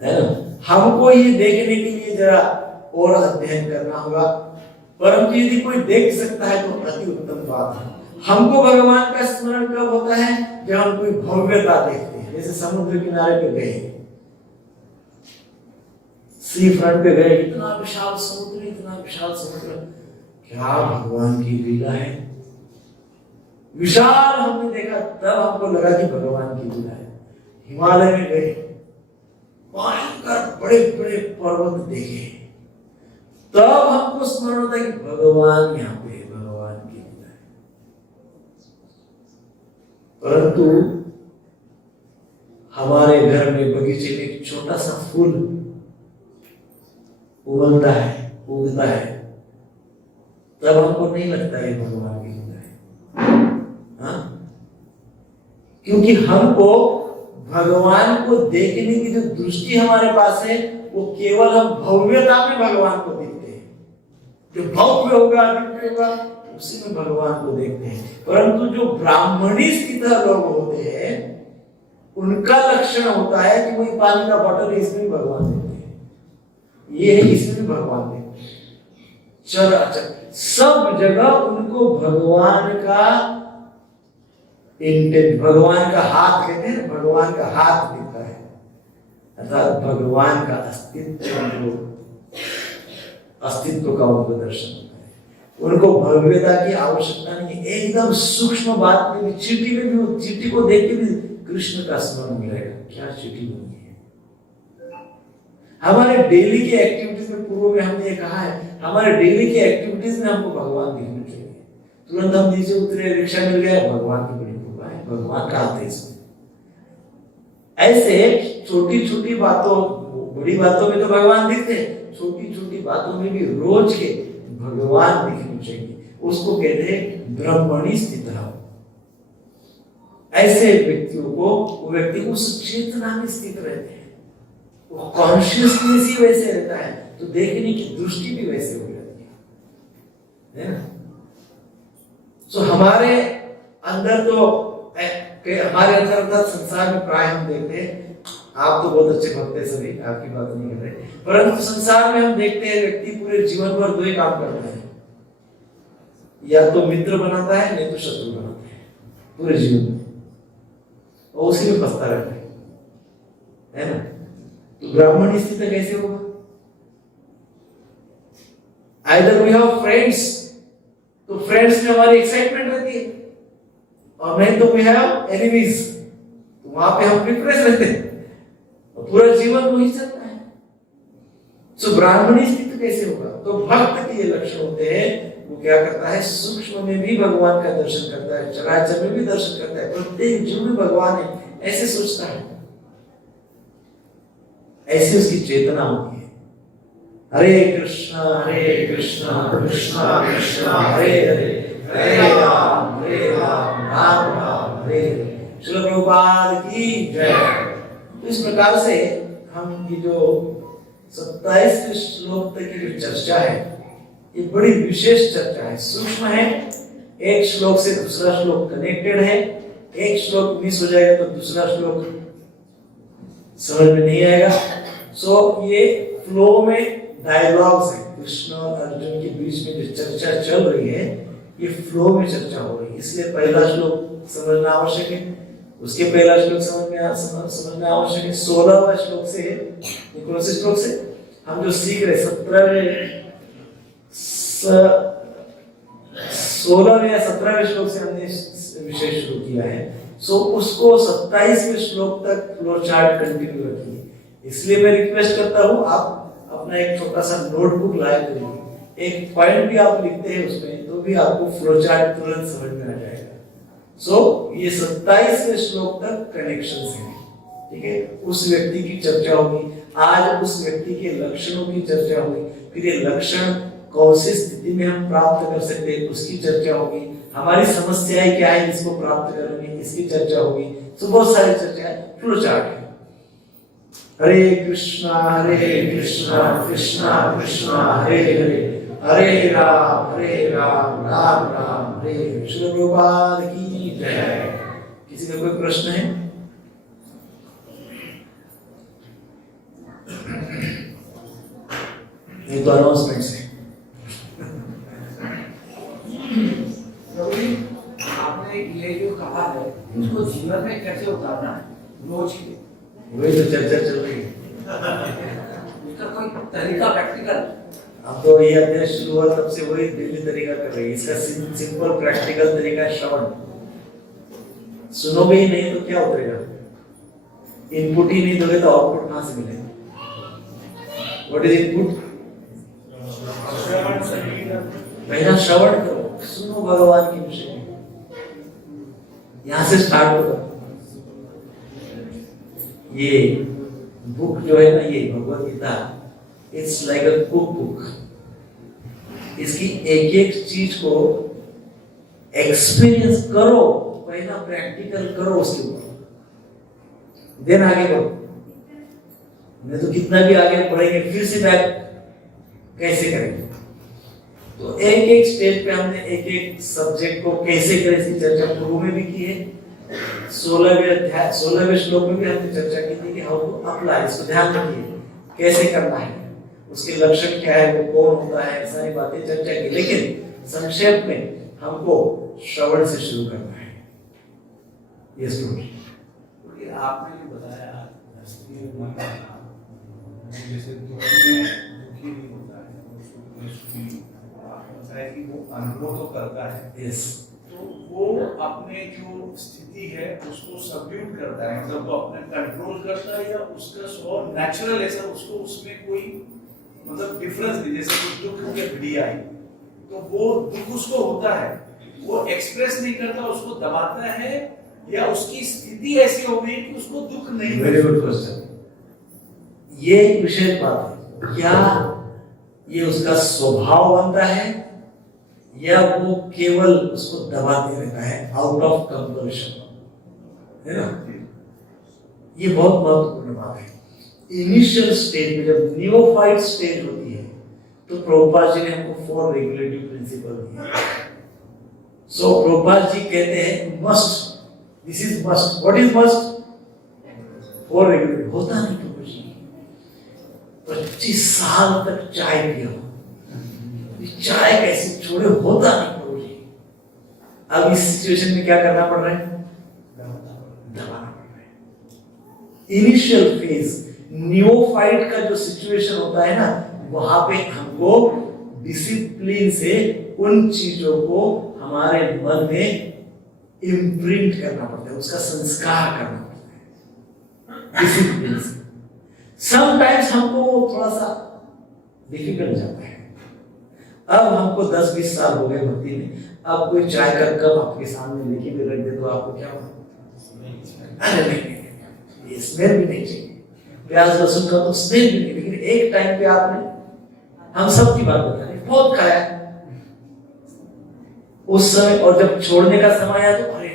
है ना। हमको ये देखने के लिए जरा और अध्ययन करना होगा, परंतु यदि कोई देख सकता है तो अति उत्तम बात है। हमको भगवान का स्मरण कब होता है, जब हम कोई भव्यता देखते हैं। जैसे समुद्र किनारे पे गए, सी फ्रंट पे गए, इतना विशाल समुद्र, इतना विशाल समुद्र, क्या भगवान की लीला है। विशाल हमने देखा, तब हमको लगा कि भगवान की लीला है। हिमालय में गए, भयंकर बड़े बड़े पर्वत देखे, तब हमको स्मरण होता है कि भगवान यहाँ पे है, भगवान की लीला है। परंतु हमारे घर में बगीचे में एक छोटा सा फूल उगलता है, तब हमको नहीं लगता है भगवान की लीला है। हाँ? क्योंकि हमको भगवान को देखने की जो दृष्टि हमारे पास है, वो केवल हम भव्यता में भगवान को देखते हैं। जो भव्य होगा, दिव्य होगा, उसी में भगवान को देखते हैं। परंतु जो ब्राह्मणी स्थित लोग होते हैं, उनका लक्षण होता है कि वही पानी का बॉटल है, इसमें भी भगवान देखते हैं, ये है इसमें भी भगवान देखते हैं। चल अच्छा, सब जगह उनको भगवान का इंटेंट, भगवान का हाथ कहते हैं, भगवान का हाथ दिखता है, अर्थात भगवान का अस्तित्व का उनको दर्शन होता है। उनको भव्यता की आवश्यकता नहीं है। एकदम सूक्ष्म बात में भी, चींटी में भी, वो चींटी को देख के भी कृष्ण का स्मरण मिलेगा। क्या चींटी बनी है। हमारे डेली की एक्टिविटीज में, पूर्व में हमने ये कहा है, हमारे डेली की एक्टिविटीज में हमको भगवान दिखना चाहिए। तुरंत हम नीचे उतरे, रिक्शा मिल गया, भगवान की बड़ी कृपा है, भगवान का हाथ है इसमें। ऐसे छोटी छोटी बातों, बड़ी बातों में तो भगवान दिखते हैं, छोटी छोटी बातों में भी रोज के भगवान दिखने चाहिए। उसको कहते हैं ब्रह्मणी स्थित। ऐसे व्यक्तियों को, वो व्यक्ति उस चेतना में स्थित रहते हैं, वो कॉन्शियसनेस ही वैसे रहता है, तो देखने की दृष्टि भी वैसे हो जाती है ना। सो हमारे अंदर तो, हमारे अंदर अर्थात संसार में प्राय हम देखते हैं, आप तो बहुत अच्छे भक्त हैं सभी, आपकी बात नहीं कर रहे, परंतु संसार में हम देखते हैं व्यक्ति पूरे जीवन भर दो ही काम करता है, या तो मित्र बनाता है, नहीं तो शत्रु बनाता है पूरे जीवन में, और उसी में फंसता रहता है ना। तो ब्राह्मण स्थिति कैसे होगा? आइदर वी हैव फ्रेंड्स, तो फ्रेंड्स में हमारी एक्साइटमेंट रहती है, और नहीं तो वी हैव एनिमीज, तो वहां पे हम डिप्रेस रहते हैं, और पूरा जीवन वही चलता है। सो ब्राह्मणी स्थिति कैसे होगा? तो भक्त के ये लक्षण होते हैं। वो क्या करता है? सूक्ष्म में भी भगवान का दर्शन करता है, चराचर में भी दर्शन करता है, प्रत्येक जीव में भगवान है, ऐसे सोचता है, ऐसी उसकी चेतना होती है। हरे कृष्णा कृष्णा कृष्णा हरे हरे, हरे राम राम राम हरे हरे। श्रील प्रभुपाद की जय। तो इस प्रकार से हम ये जो 27वें श्लोक तक की जो चर्चा है, ये बड़ी विशेष चर्चा है, सूक्ष्म है। एक श्लोक से दूसरा श्लोक कनेक्टेड है, एक श्लोक मिस हो जाएगा तो दूसरा श्लोक समझ में नहीं आएगा। सो ये फ्लो में डायलॉग्स है, कृष्ण और अर्जुन के बीच में जो चर्चा चल रही है, ये फ्लो में चर्चा हो रही है, इसलिए पहला श्लोक समझना आवश्यक है, उसके पहला श्लोक समझना आवश्यक है। 16वां श्लोक से, कौन से श्लोक से हम जो सीख रहे 16वें या 17वें श्लोक से हमने विषय शुरू किया है। सो उसको 27वें श्लोक तक फ्लो चार्ट कंटिन्यू रखिए। इसलिए मैं रिक्वेस्ट करता हूँ, आप अपना एक छोटा सा नोटबुक लाया करिए, एक पॉइंट भी आप लिखते हैं उसमें, तो भी आपको फ्लो चार्ट तुरंत समझ में आ जाएगा। सो ये 27वें श्लोक तक कनेक्शन है, ठीक है। उस व्यक्ति की चर्चा होगी आज, उस व्यक्ति के लक्षणों की चर्चा होगी, फिर ये लक्षण कौन सी स्थिति में हम प्राप्त कर सकते हैं उसकी चर्चा होगी, हमारी समस्याएं क्या है जिसको प्राप्त करेंगे इसकी चर्चा होगी। तो बहुत सारी चर्चाएं, फ्लो चार्ट है। हरे कृष्णा कृष्णा कृष्णा हरे हरे, हरे राम राम राम हरे हरे। श्री प्रभुपाद की जय। किसी का कोई प्रश्न है? ये तो अनाउंसमेंट है। आपने ये जो कहा है इसको जीवन में कैसे उतारना है रोज के, वही तो चर्चा चल रही है। उसका कोई तरीका प्रैक्टिकल? अब तो ये अध्याय शुरू हुआ तब से वही दिल्ली तरीका कर रही है। इसका सिंपल प्रैक्टिकल तरीका है श्रवण। सुनोगे ही नहीं तो क्या उतरेगा? इनपुट ही नहीं दोगे तो आउटपुट कहां से मिलेगा? What is input? पहला श्रवण करो, सुनो भगवान के विषय में, यहां से स्टार्ट होगा। ये बुक जो है ना, ये Bhagavad Gita, it's like a cook book. इसकी एक एक चीज को एक्सपीरियंस करो, पहला प्रैक्टिकल करो, उसके ऊपर देन आगे बढ़ो। नहीं तो कितना भी आगे बढ़ेंगे फिर से बैक कैसे करेंगे? तो एक एक स्टेज पे हमने एक एक सब्जेक्ट को कैसे करें इसकी चर्चा पूर्व में भी की है। 16वें श्लोक में भी हमने चर्चा की थी कि हाउ टू अप्लाई, इसको ध्यान रखिए कैसे करना है, उसके लक्षण क्या है, वो कौन होता है, सारी बातें चर्चा की। लेकिन संक्षेप में हमको श्रवण से शुरू करना है। ये स्टोरी आपने जो बताया राष्ट्रीय मन का, जैसे दुखी नहीं होता है, आपने बताया कि वो अनुभव तो करता है। यस, तो वो अपने जो स्थिति है उसको सबड्यूट करता है, मतलब वो अपने कंट्रोल करता है, या उसका स्वभाव नेचुरल ऐसा, उसको उसमें कोई मतलब डिफरेंस नहीं। जैसे कोई दुख या घड़ी आई तो वो दुख उसको होता है, वो एक्सप्रेस नहीं करता, उसको दबाता है, या उसकी स्थिति ऐसी हो गई कि उसको दुख नहीं। Very good question. ये एक विशेष बात है, क्या ये उसका स्वभाव बनता है या वो केवल उसको दबाते रहता है आउट ऑफ कंपल्शन, है ना? ये बहुत महत्वपूर्ण बात है। इनिशियल स्टेज में जब नियोफाइट स्टेज होती है तो प्रभुपाद जी ने हमको 4 रेगुलेटिव प्रिंसिपल दिए। सो प्रभुपाद जी कहते हैं must, this is must. What is must? 4 regulative. होता नहीं तो कुछ नहीं। 25 साल तक चाय पियो, चाय कैसे छोड़े, होता नहीं प्रभु जी। अब इस सिचुएशन में क्या करना पड़ रहा है? दबाना पड़ रहा है। इनिशियल फेज नियोफाइट का जो सिचुएशन होता है ना, वहां पे हमको डिसिप्लिन से उन चीजों को हमारे मन में इम्प्रिंट करना पड़ता है, उसका संस्कार करना पड़ता है डिसिप्लिन से। समटाइम्स हमको थोड़ा सा डिफिकल्ट जाता है। अब हमको 10-20 साल हो गए भक्ति में, अब कोई चाय का कप आपके सामने लेके भी रख दे तो आपको क्या होगा? अरे नहीं, ये स्मेल भी नहीं चाहिए, प्याज लहसुन का तो स्मेल भी नहीं। लेकिन एक टाइम पे आपने, हम सब की बात बता रहे, बहुत खाया उस समय, और जब छोड़ने का समय आया तो अरे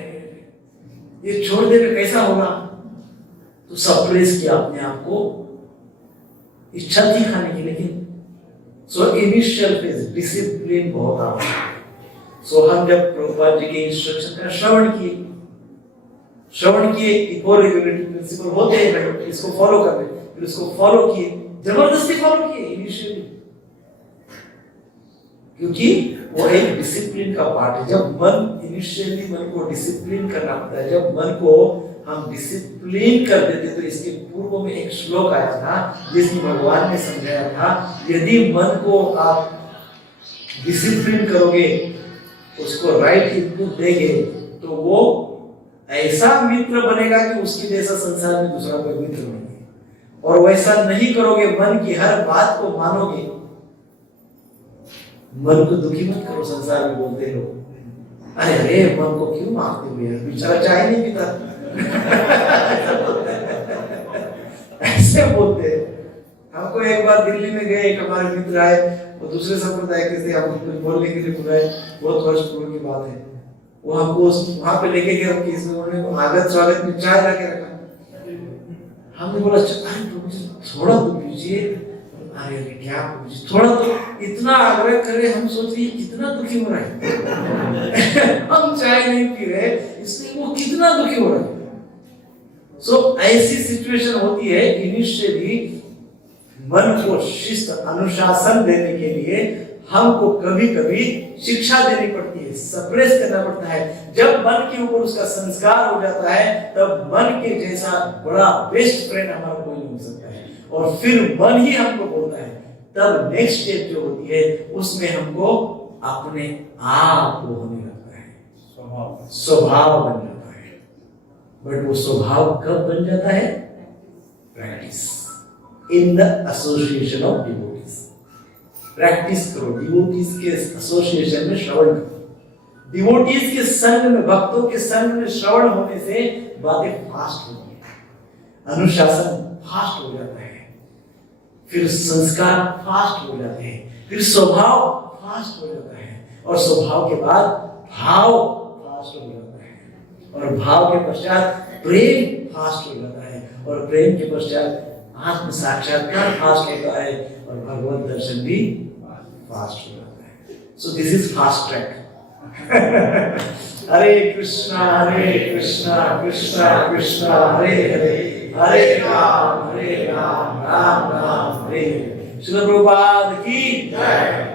ये छोड़ दे में कैसा होगा, तो सप्रेस किया अपने आप को, इच्छा थी खाने की। लेकिन सो इनिशियल फेज डिसिप्लिन बहुत आवश्यक है। सो हम जब प्रभुपाद जी के इंस्ट्रक्शन का श्रवण किए कि 4 रेगुलेटिव प्रिंसिपल होते हैं, इसको फॉलो कर रहे, फिर उसको फॉलो किए, जबरदस्ती फॉलो किए इनिशियली, क्योंकि वो एक डिसिप्लिन का पार्ट है। जब मन इनिशियली मन को डिसिप्लिन करना पड़ता है, जब मन को हम डिसिप्लिन कर देते, तो इसके पूर्व में एक श्लोक आया था जिसमें भगवान ने समझाया था, यदि मन को आप डिसिप्लिन करोगे, उसको राइट इनपुट देंगे, तो वो ऐसा मित्र बनेगा कि उसके जैसा संसार में दूसरा कोई मित्र नहीं है। और वैसा नहीं करोगे, मन की हर बात को मानोगे, मन को दुखी मत करो। संसार में बोलते लोग, अरे अरे मन को क्यों मारते हो यार, बेचारा चाय नहीं पीता ऐसे बोलते हैं। हमको एक बार दिल्ली में गए, एक हमारे मित्र आए, वो दूसरे संप्रदाय के थे, हमको कुछ बोलने के लिए बुलाए, बहुत वर्ष पूर्व की बात है। वो हमको वहां पे लेके गए, उन्होंने आगत स्वागत में चाय ला के रखा। हमने बोला मुझे थोड़ा तो पीजिए। अरे क्या पूछिए, थोड़ा तो, इतना आग्रह करे, हम सोच रहे कितना दुखी हो रहा है हम चाय नहीं पी रहे, इसलिए वो कितना दुखी हो रहा है। सो ऐसी सिचुएशन होती है। इनिशियली मन को शिस्त अनुशासन देने के लिए हमको कभी कभी शिक्षा देनी पड़ती है, सप्रेस करना पड़ता है। जब मन के ऊपर उसका संस्कार हो जाता है, तब मन के जैसा बड़ा बेस्ट फ्रेंड हमारा कोई नहीं हो सकता है। और फिर मन ही हमको बोलता है, तब नेक्स्ट स्टेप जो होती है उसमें हमको अपने आप वो होने लगता है, स्वभाव बन जाता है। बट वो स्वभाव कब बन जाता है? Practice in the association of devotees. Practice करो, डिवोटीज के एसोसिएशन में श्रवण करो। डिवोटीज के संग में, भक्तों के संग में श्रवण होने से बातें फास्ट होती है, अनुशासन फास्ट हो जाता है, फिर संस्कार फास्ट हो जाते हैं, फिर स्वभाव फास्ट हो जाता है, और स्वभाव के बाद भाव फास्ट हो जाता है, और भाव के पश्चात प्रेम फास्ट हो जाता है, और प्रेम के पश्चात आत्म साक्षात्कार फास्ट होता है, और भगवत दर्शन भी फास्ट हो जाता है। So this is fast track. Hare Krishna Krishna Krishna Hare Hare, Hare Ram Ram Ram Hare Hare. Srila Prabhupada की जय।